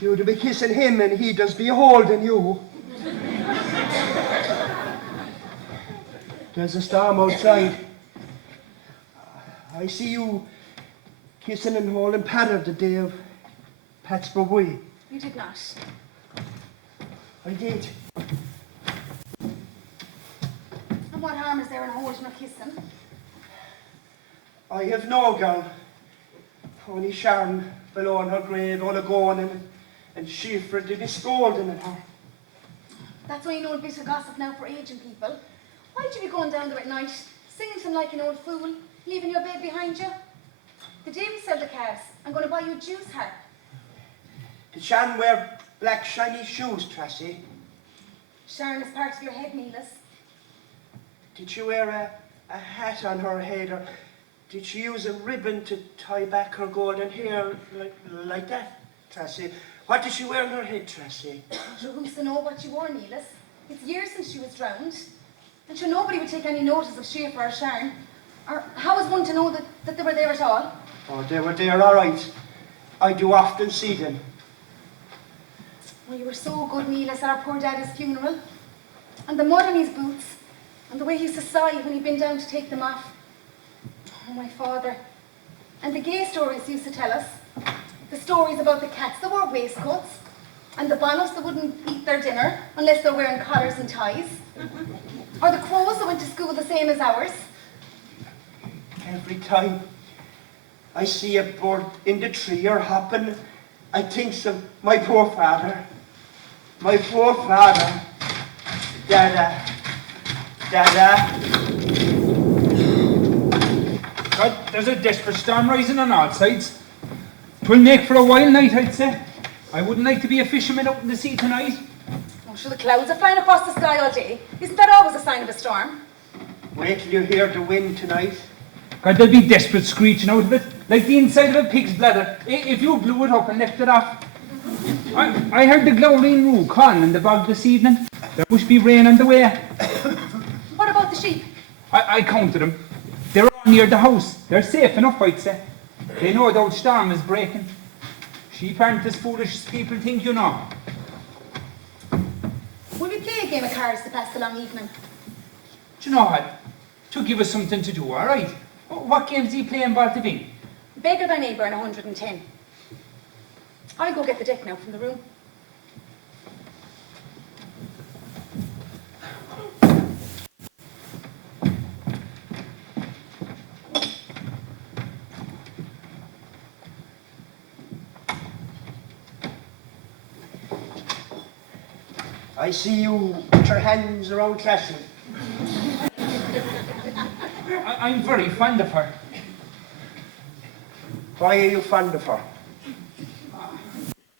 You to be kissing him and he does be holding you. There's a storm outside. I see you kissing and holding Padder the day of Pat's birthday. You did not. I did. And what harm is there in holding or kissing? I have no girl. Only Sharon below in her grave, all going and Shifra did be scolding at her. That's why you know a bit of gossip now for aging people. Why'd you be going down there at night, singing to them like an old fool, leaving your bed behind you? The day we sell the calves, I'm going to buy you a juice harp. Did Sharon wear black shiny shoes, Tracy? Sharon is part of your head, Neas. Did she wear a hat on her head, or did she use a ribbon to tie back her golden hair like that, Tracy? What did she wear on her head, Tracy? Sure, who's to know what she wore, Neas? It's years since she was drowned. And sure, nobody would take any notice of Shifra or Sharon. Or how was one to know that they were there at all? Oh, they were there, all right. I do often see them. Well, you were so good, Neas, at our poor daddy's funeral. And the mud in his boots. And the way he used to sigh when he'd been down to take them off. Oh, my father. And the gay stories he used to tell us. The stories about the cats that wore waistcoats. And the bonnots that wouldn't eat their dinner unless they're wearing collars and ties. Or the crows that went to school the same as ours. Every time I see a bird in the tree or hopping, I think of my poor father. My poor father. Dada. Dada. God, there's a desperate storm rising on all sides. 'Twill make for a wild night, I'd say. I wouldn't like to be a fisherman out in the sea tonight. I'm sure the clouds are flying across the sky all day. Isn't that always a sign of a storm? Wait till you hear the wind tonight. God, there'll be desperate screeching out of it, like the inside of a pig's bladder, if you blew it up and left it off. I heard the glowering roo calling in the bog this evening. There must be rain on the way. What about the sheep? I counted them. They're all near the house. They're safe enough, I'd say. They know the old storm is breaking. Sheep aren't as foolish as people think, you know. Will we play a game of cards to pass the long evening? Do you know what? To give us something to do, all right? What games do you play in Baltivine? Beggar thy neighbour and 110. I'll go get the deck now from the room. I see you put your hands around Tracy. I'm very fond of her. Why are you fond of her?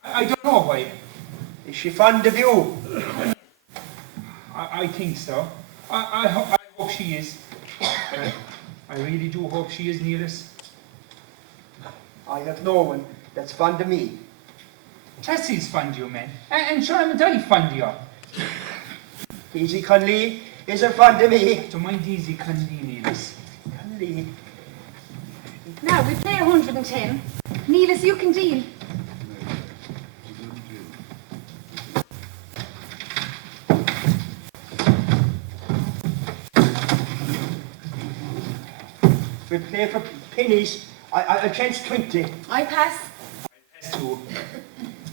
I don't know why. Is she fond of you? I think so. I hope she is. I really do hope she is, Neas. I have no one that's fond of me. Tessie's fond of you, man. And Sharon and I fond of you. Easy Conley isn't fond of me. Don't mind easy Conley, Neas. Conley. Now, we play 110. Neas, you can deal. We play for pennies. I chance 20. I pass. Pass too.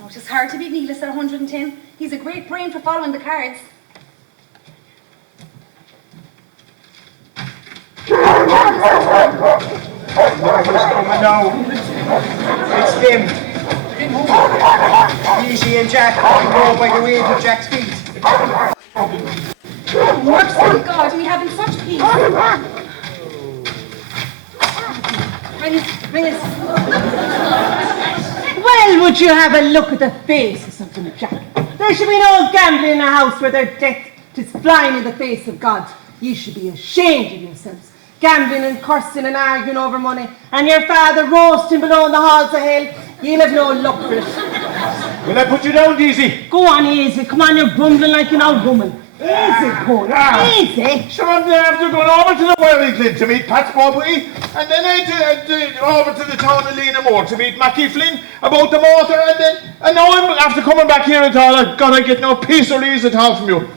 Oh, it's hard to beat Neas at 110. He's a great brain for following the cards. Who's coming now? It's them. Easy and Jack. I go by the wave of Jack's feet. Merciful God, are we having such peace? Bring us. Well, would you have a look at the faces of them, Jack? There should be no gambling in a house where their death is flying in the face of God. You should be ashamed of yourselves. Gambling and cursing and arguing over money, and your father roasting below in the halls of hell. You'll have no luck for it. Will I put you down, Deasy? Go on, easy. Come on, you're grumbling like an old woman. Easy, Paul. Easy. Sure, I'm after going over to the Wellington to meet Pat Bobby, and then I over to the town of Lenamore to meet Mackie Flynn about the motor, and now I'm after coming back here at all. I've got to get no peace or ease at all from you.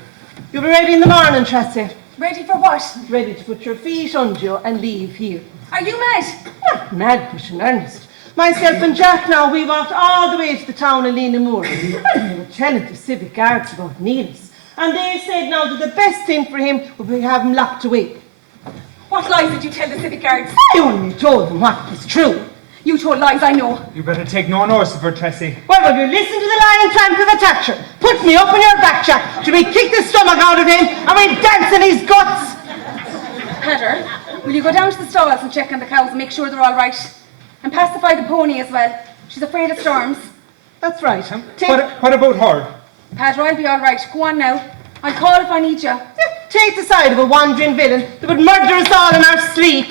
You'll be ready in the morning, Tracy. Ready for what? Ready to put your feet under you and leave here. Are you mad? Not mad, but in earnest. Myself and Jack now, we walked all the way to the town of Lenamore. We were telling the civic guards about Neas. And they said now that the best thing for him would be to have him locked away. What lies did you tell the civic guards? I only told them what was true. You told lies, I know. You better take no notice of her, Tressie. Well, will you listen to the lying tramp of a Thatcher? Put me up on your back, Jack. Shall we kick the stomach out of him and we dance in his guts? Peter, will you go down to the stalls and check on the cows and make sure they're all right? And pacify the pony as well. She's afraid of storms. That's right. What about her? Padre, I'll be all right. Go on now. I'll call if I need you. Take the side of a wandering villain that would murder us all in our sleep.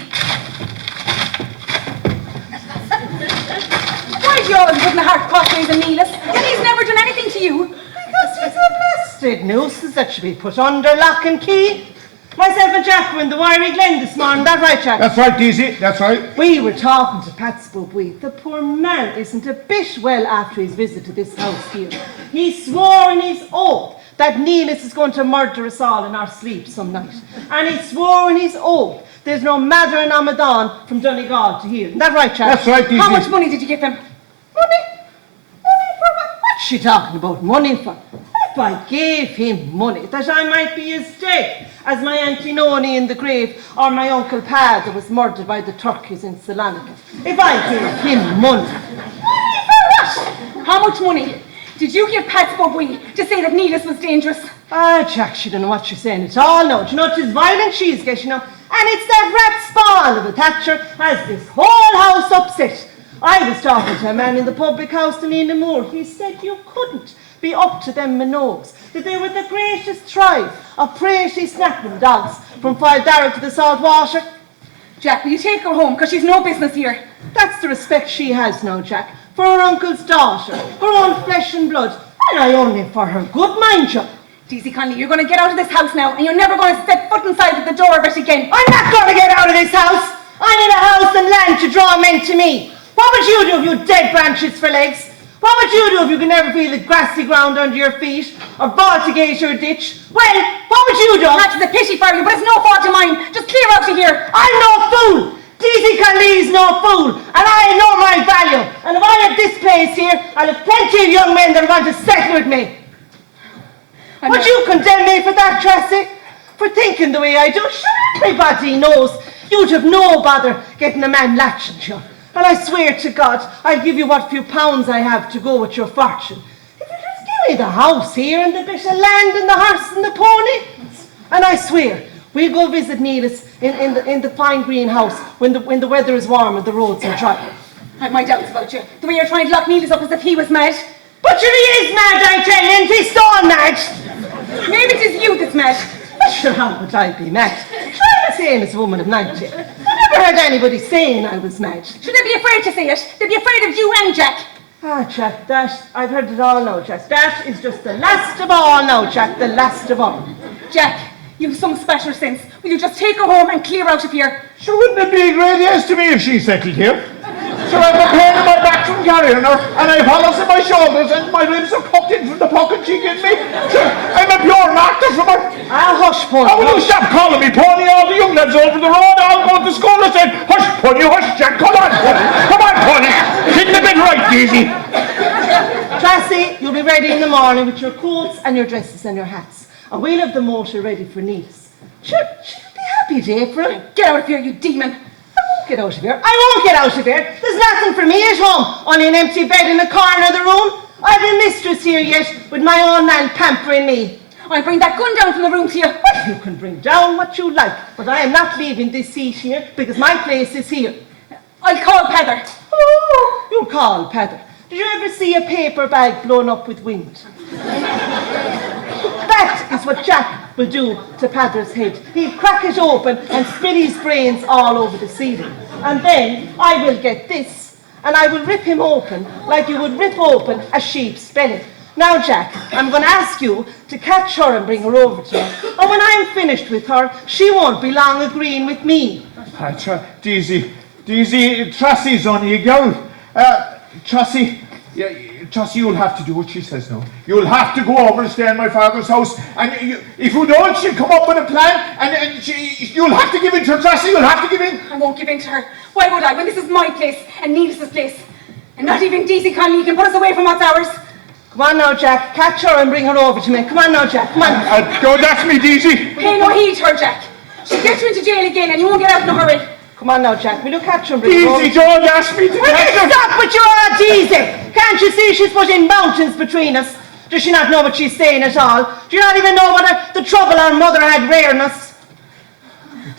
Why do you always put in the heart crossways and Neas? And he's never done anything to you. Because he's a blasted nuisance that should be put under lock and key. Myself and Jack were in the Wiry Glen this morning, that right, Jack? That's right, Deasy, that's right. We were talking to Pat's Bobby. The poor man isn't a bit well after his visit to this house here. He swore in his oath that Neas is going to murder us all in our sleep some night. And he swore in his oath there's no matter in Ramadan from Donegal to here. Isn't that right, Jack? That's right, Deasy. How much money did you give him? Money? Money for what? What's she talking about money for? If I gave him money, that I might be as dead as my Auntie Noni in the grave or my Uncle Pa that was murdered by the Turkish in Salonika. If I gave him money. Money for what? How much money did you give Pat Bobby to say that Neas was dangerous? Ah, Jack, she don't know what she's saying at all now. Do you know it's violent she's getting now? And it's that rat spawn of a Thatcher has this whole house upset. I was talking to a man in the public house in Lenamore. He said you couldn't be up to them minogues, that they were the greatest tribe of pretty snapping dogs from Fildara to the salt water. Jack, will you take her home, because she's no business here? That's the respect she has now, Jack, for her uncle's daughter, her own flesh and blood, and I only for her good, mind you. Deasy Conley, you're going to get out of this house now, and you're never going to step foot inside of the door of it again. I'm not going to get out of this house. I need a house and land to draw men to me. What would you do if you had dead branches for legs? What would you do if you could never feel the grassy ground under your feet, or ball to gate your ditch? Well, what would you do? That is a pity for you, but it's no fault of mine. Just clear out of here. I'm no fool. Deasy Conley's no fool, and I know my value. And if I have this place here, I'll have plenty of young men that want to settle with me. Would you condemn me for that, Tracy? For thinking the way I do? Sure, everybody knows you'd have no bother getting a man latching to you. And I swear to God, I'll give you what few pounds I have to go with your fortune. If you just give me the house here and the bit of land and the horse and the pony. And I swear, we'll go visit Neas in the fine greenhouse when the weather is warm and the roads are dry. I've my doubts about you. The way you're trying to lock Neas up as if he was mad. But sure he is mad, I tell you, and he's stone mad. Maybe it is you that's mad. Sure, how would I be mad? Sure, I'm the same as a woman of 90. I never heard anybody saying I was mad. Should they be afraid to say it? They'd be afraid of you and Jack. Ah, Jack, I've heard it all now, Jack. That is just the last of all now, Jack, the last of all. Jack, you've some special sense. Will you just take her home and clear out of here? Sure, wouldn't it be a great yes to me if she settled here? Sure, I've a pain in my back from carrying her, and I've hollows in my shoulders, and my ribs are cocked in from the pocket she gave me. Sure, I'm a pure martyr from her. Ah, hush, Pony. Oh, will you stop calling me Pony? All the young lads over the road, all go to school and said, hush, Pony, hush, Jack, come on, Pony. Come on, Pony. Shouldn't have been right, Daisy. Tracy, you'll be ready in the morning with your coats and your dresses and your hats. And we'll have the motor ready for Neas. Sure, she'll be happy, Dave, for it. Get out of here, you demon. Get out of here. I won't get out of here. There's nothing for me at home. Only an empty bed in a corner of the room. I've a mistress here yet, with my own man pampering me. I'll bring that gun down from the room to you. Well, you can bring down what you like, but I am not leaving this seat here, because my place is here. I'll call Pether. Oh, you'll call Pether. Did you ever see a paper bag blown up with wind? That is what Jack will do to Pether's head. He'll crack it open and spill his brains all over the ceiling. And then I will get this, and I will rip him open like you would rip open a sheep's belly. Now, Jack, I'm going to ask you to catch her and bring her over to me. And when I'm finished with her, she won't be long agreeing with me. Daisy, Tracy's only a girl. Tracy, you'll have to do what she says now. You'll have to go over and stay in my father's house. And if you don't, she'll come up with a plan, and you'll have to give in to her, Tracy. You'll have to give in. I won't give in to her. Why would I, when this is my place and Neas' place? And not even Deasy Conley can put us away from what's ours. Come on now, Jack. Catch her and bring her over to me. Come on now, Jack. Come on. Don't ask me, Daisy. Pay no heed to her, Jack. She'll get you into jail again, and you won't get out in a hurry. Come on now, Jack. Will you catch her and bring her over? Daisy, don't ask me to catch her. Stop with your odd Daisy. Can't you see she's putting mountains between us? Does she not know what she's saying at all? Do you not even know what the trouble our mother had rearing us?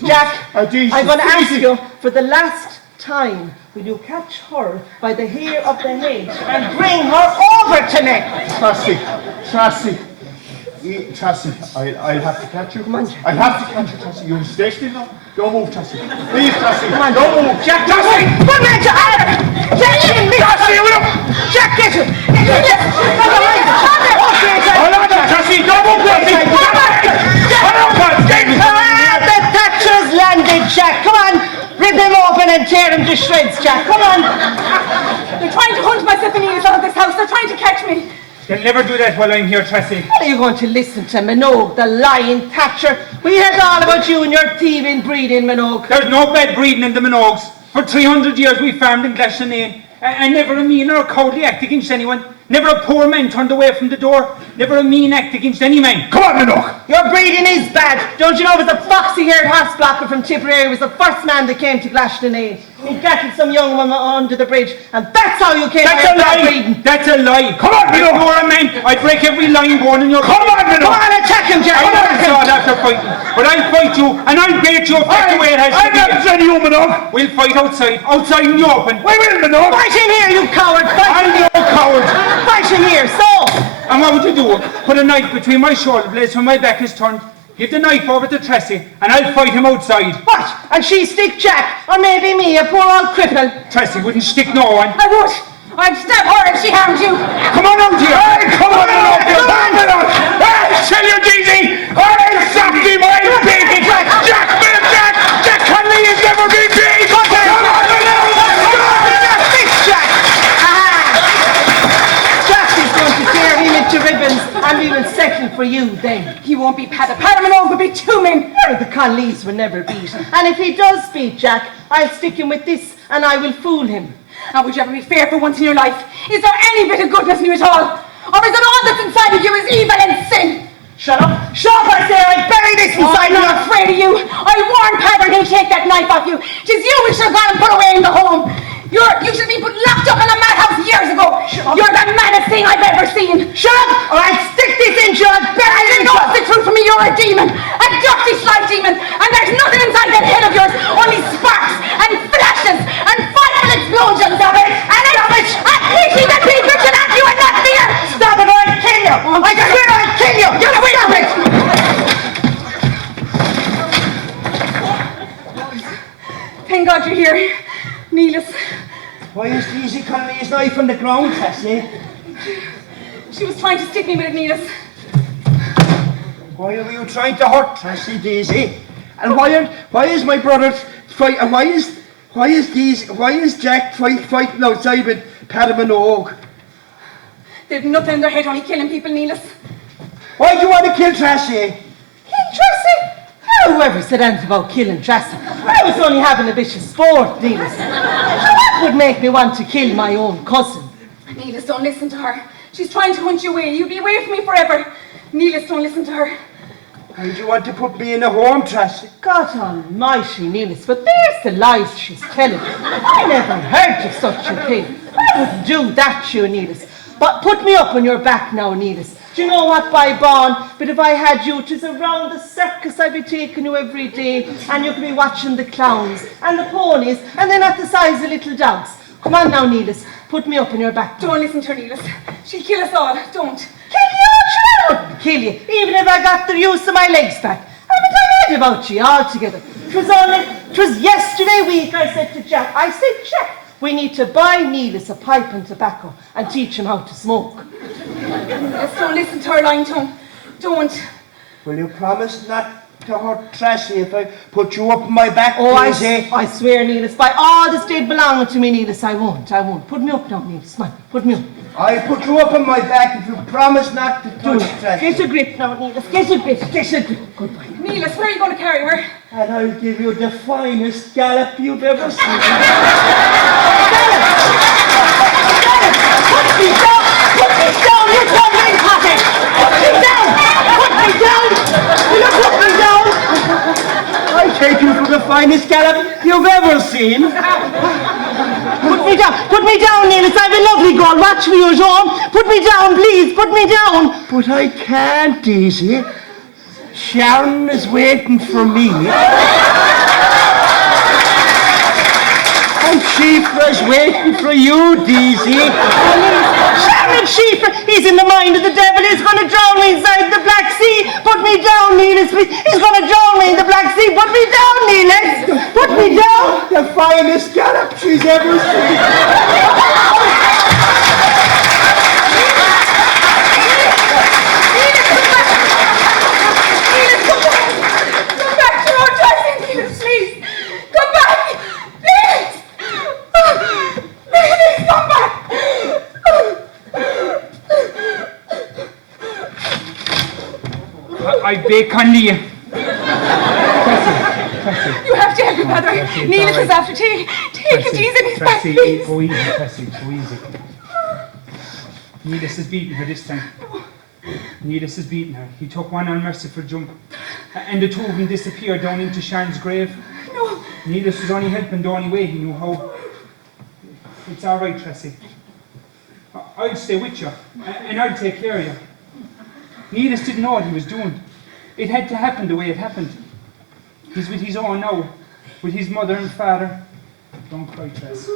Jack, I'm going to ask you for the last time, will you catch her by the hair of the head and bring her over to me? Tracy, I'll have to catch you. Come on, Jack. I'll have to catch you, Tracy. You'll stay still now. Don't move, Tracy. Please, Tracy. Come on, don't move. Jack, Tracy! Come on, Jack! Jack, Tracy, will you? Jack, get him! Hold on, Tracy. Don't move, Tracy. The Thatcher's landed, Jack. Come on. Rip him open and tear him to shreds, Jack. Come on. They're trying to hunt myself and Neas out of this house. They're trying to catch me. They'll never do that while I'm here, Tracy. Are you going to listen to Minogue, the lying Thatcher? We heard all about you and your thieving breeding, Minogue. There's no bad breeding in the Minogues. For 300 years we farmed in Glashanane, and never a mean or a cowardly act against anyone. Never a poor man turned away from the door. Never a mean act against any man. Come on, Minogue. Your breeding is bad. Don't you know it was a foxy-haired horse-blocker from Tipperary was the first man that came to Glashanane. He gatted some young woman under the bridge, and that's how you came to bad breeding. That's a lie. Come on, Minogue. If you were a man, I'd break every line bone in your Come on, Minogue. Come on, attack him, Jack. I never saw that after fighting. But I'll fight you, and I'll beat you back the way it has to be. I'm not saying you, Minogue. We'll fight outside in the open. We will, Minogue. Fight in here, you coward. I'm no coward. Fight in here, so. And what would you do? Put a knife between my shoulder blades when my back is turned. Give the knife over to Tracy, and I'll fight him outside. What? And she stick Jack, or maybe me, a poor old cripple? Tracy wouldn't stick no one. I would. I'd stab her if she harmed you. Come on out here! Hey, come on out here! Hey, tell you, Daisy! I'll stop him! I'll beat it! Jack, man, Jack! Jack Conley has never been beat! Come on out! Jack! Jack is going to tear him into ribbons and we will settle for you then. He won't be Padda. Padda Minogue will be 2 men. The Conleys will never beat. And if he does beat Jack, I'll stick him with this and I will fool him. And would you ever be fair for once in your life? Is there any bit of goodness in you at all? Or is it all that's inside of you is evil and sin? Shut up! Shut up, I say! I bury this inside I'm you! not afraid of you. I warned Padda he'll take that knife off you. 'Tis you we should have gone and put away in the home. You should be put locked up in a madhouse years ago. You're the maddest thing I've ever seen. Shut up! Or I'll stick this into you and bury it You know the truth from me, you're a demon. A dirty, sly demon. And there's nothing inside that head of yours. Only sparks and flashes and final explosions of it. And it's a pity that people should have you and not fear. Stop it or I'll kill you! I swear I'll kill you! Get away from it! Thank God you're here, Neas. Why is Daisy Conley's knife on the ground, Tessie? She was trying to stick me with it, Neas. Why are you trying to hurt Tessie, Daisy? And why is my brother fight? And why is Jack fighting outside with Padda Minogue? They've nothing in their head, only killing people, Neas. Why do you want to kill Tessie? Kill Tracy? Whoever said anything about killing Tracy? I was only having a bit of sport, Neas. What would make me want to kill my own cousin? Neas, don't listen to her. She's trying to hunt you away. You'll be away from me forever. Neas, don't listen to her. Why do you want to put me in a home, Tracy? God almighty, Neas, but there's the lies she's telling. I never heard of such a thing. I wouldn't do that to you, Neas. But put me up on your back now, Neas. Do you know what, by Bon? But if I had you, 'tis around the circus I'd be taking you every day, and you could be watching the clowns and the ponies, and they're not the size of little dogs. Come on now, Neas. Put me up on your back. Don't listen to her, Neas. She'll kill us all. Don't. Kill you? Sure, I wouldn't kill you, even if I got the use of my legs back. Haven't I heard about you altogether? 'Twas yesterday week I said to Jack, Jack, we need to buy Neas a pipe and tobacco and teach him how to smoke. Neas, don't listen to her lying tongue. Don't. Will you promise not to hurt Tracy if I put you up on my back? Oh, I swear, Neas, by all the state belonging to me, Neas, I won't. Put me up now, Neas, come on, put me up. I'll put you up on my back if you promise not to touch Tracy. Get a grip now, Neas, get a grip. Goodbye. Neas, where are you going to carry her? And I'll give you the finest gallop you've ever seen. Put me down, you tumbling pocket! Put me down! Will you put me down? I take you for the finest gallop you've ever seen. Put me down, Neas, I'm a lovely girl, watch me, you Jean. Put me down, please, put me down. But I can't, Daisy. Sharon is waiting for me. And Sheafra's waiting for you, Daisy. Sharon Sheafra, he's in the mind of the devil. He's going to drown me inside the Black Sea. Put me down, Neas, please. He's going to drown me in the Black Sea. Put me down, Neas. Put me down. The finest gallop she's ever seen. I beg Conley. You have to help me, Padre. Neas is after tea. Take it easy in his back, please. Go easy, Tracy, go easy. Neas is beating her this time. Neas is beating her. He took one unmerciful jump, and the two of them disappeared down into Sharon's grave. No. Neas was only helping the only way he knew how. It's all right, Tracy. I'll stay with you, and I'll take care of you. Neas didn't know what he was doing. It had to happen the way it happened. He's with his own now, with his mother and father. Don't cry, Tracy.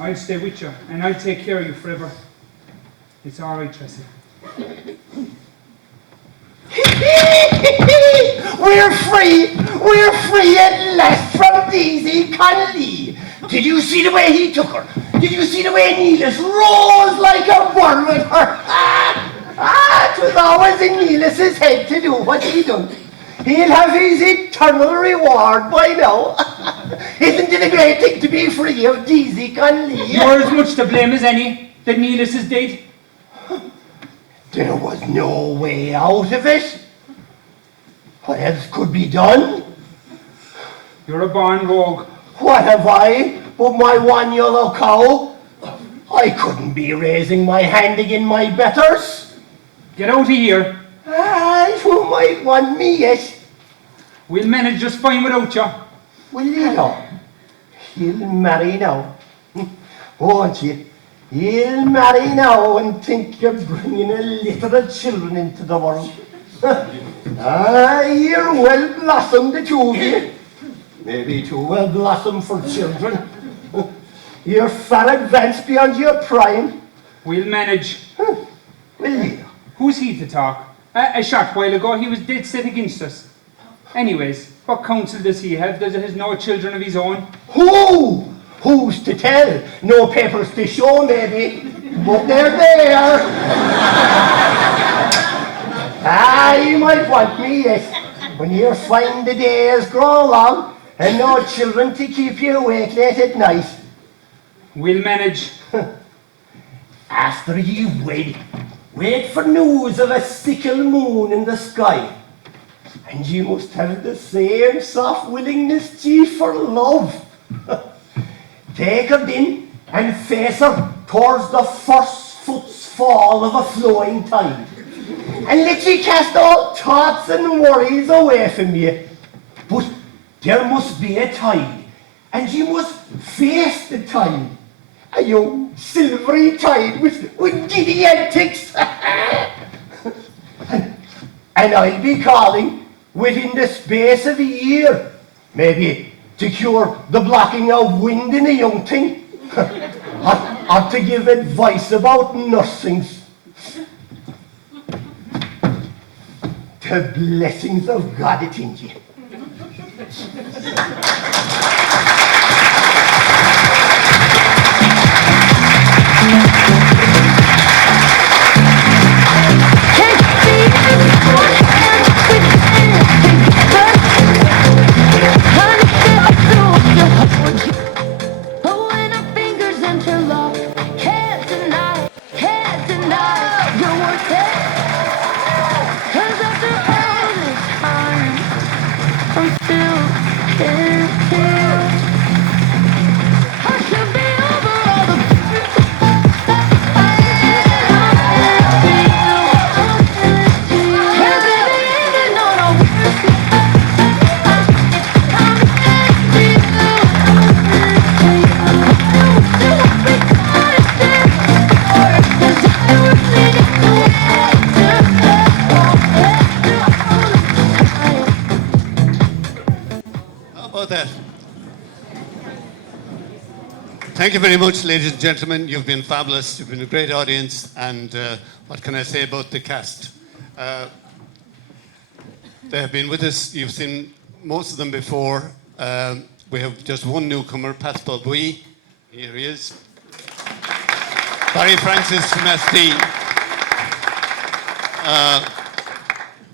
I'll stay with you, and I'll take care of you forever. It's all right, Tracy. We're free at last from Daisy Conley. Did you see the way he took her? Did you see the way Neas rose like a bird with her? It was always in Neas's head to do what he done. He'll have his eternal reward by now. Isn't it a great thing to be free of Deasy Conley? You're as much to blame as any that Neas is dead. There was no way out of it. What else could be done? You're a born rogue. What have I but my one yellow cow? I couldn't be raising my hand against my betters. Get out of here. You might want me yet. We'll manage just fine without you. Will you know? He'll marry now. Won't you? He'll marry now and think you're bringing a litter of children into the world. You're well blossomed, the two of you. Maybe too well blossomed for children. You're far advanced beyond your prime. We'll manage. Will you? Who's he to talk? A short while ago he was dead set against us. Anyways, what counsel does he have? Does he have no children of his own? Who? Who's to tell? No papers to show, maybe, but they're there. You might want me, yes, when you find the days grow long and no children to keep you awake late at night. We'll manage. After ye wait for news of a sickle moon in the sky. And you must have the same soft willingness ye for love. Take her then and face her towards the first foot's fall of a flowing tide. And let ye cast all thoughts and worries away from you. But there must be a tide, and you must face the tide. A young silvery tide with giddy antics. and I'll be calling within the space of a year, maybe to cure the blocking of wind in a young thing, or to give advice about nursings. The blessings of God attend you. Thank you very much, ladies and gentlemen. You've been fabulous. You've been a great audience. And what can I say about the cast? They have been with us. You've seen most of them before. We have just one newcomer, Pascal Bouy. Here he is. Barry Francis from SD.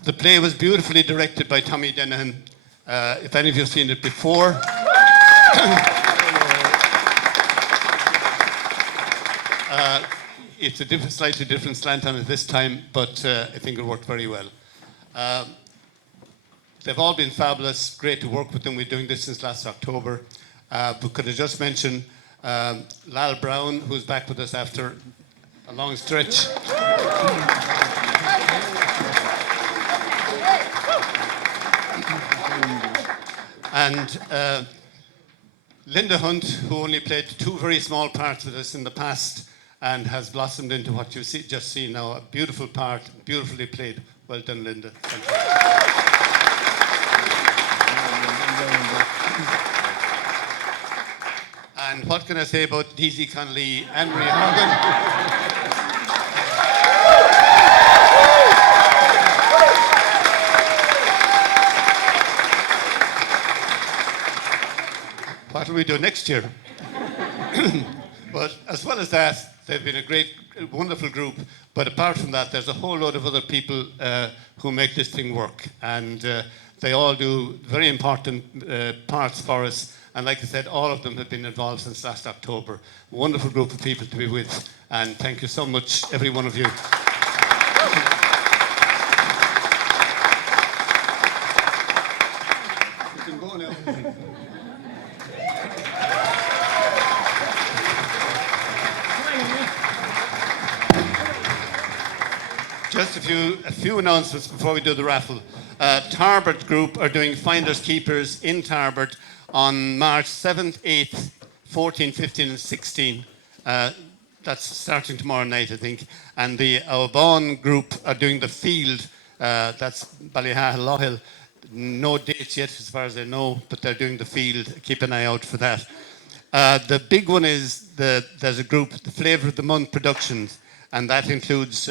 The play was beautifully directed by Tommy Dennehan. If any of you have seen it before. It's a slightly different slant on it this time, but I think it worked very well. They've all been fabulous. Great to work with them. We're doing this since last October. But could I just mention Lal Brown, who's back with us after a long stretch. And Linda Hunt, who only played 2 very small parts with us in the past and has blossomed into what you just see now. A beautiful part, beautifully played. Well done, Linda. Thank you. And what can I say about Deasy Conley and Bria Morgan? What will we do next year? But as well as that, they've been a great, wonderful group. But apart from that, there's a whole load of other people who make this thing work. And they all do very important parts for us. And like I said, all of them have been involved since last October. A wonderful group of people to be with. And thank you so much, every one of you. You can go now. Just a few announcements before we do the raffle. Tarbert Group are doing Finders Keepers in Tarbert on March 7th, 8th, 14th, 15th and 16th. That's starting tomorrow night, I think. And the Aubon Group are doing the field. That's Ballyhahill, Lohill. No dates yet as far as I know, but they're doing the field. Keep an eye out for that. The big one is there's a group, the Flavour of the Month Productions, and that includes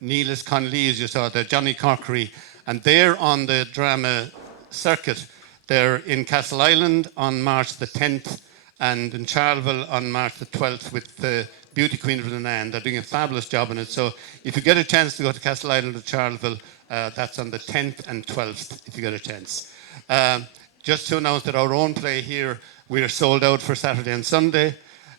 Neas Conley, as you saw there, Johnny Corkery, and they're on the drama circuit. They're in Castle Island on March the 10th and in Charleville on March the 12th with the Beauty Queen of the Nan. They're doing a fabulous job in it. So if you get a chance to go to Castle Island or Charleville, that's on the 10th and 12th if you get a chance. Just to announce that our own play here, we are sold out for Saturday and Sunday.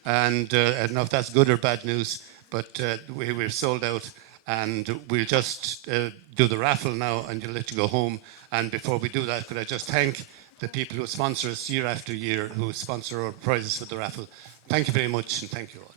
And I don't know if that's good or bad news, but we're sold out. And we'll just do the raffle now and you'll let you go home. And before we do that, could I just thank the people who sponsor us year after year, who sponsor our prizes for the raffle. Thank you very much and thank you all.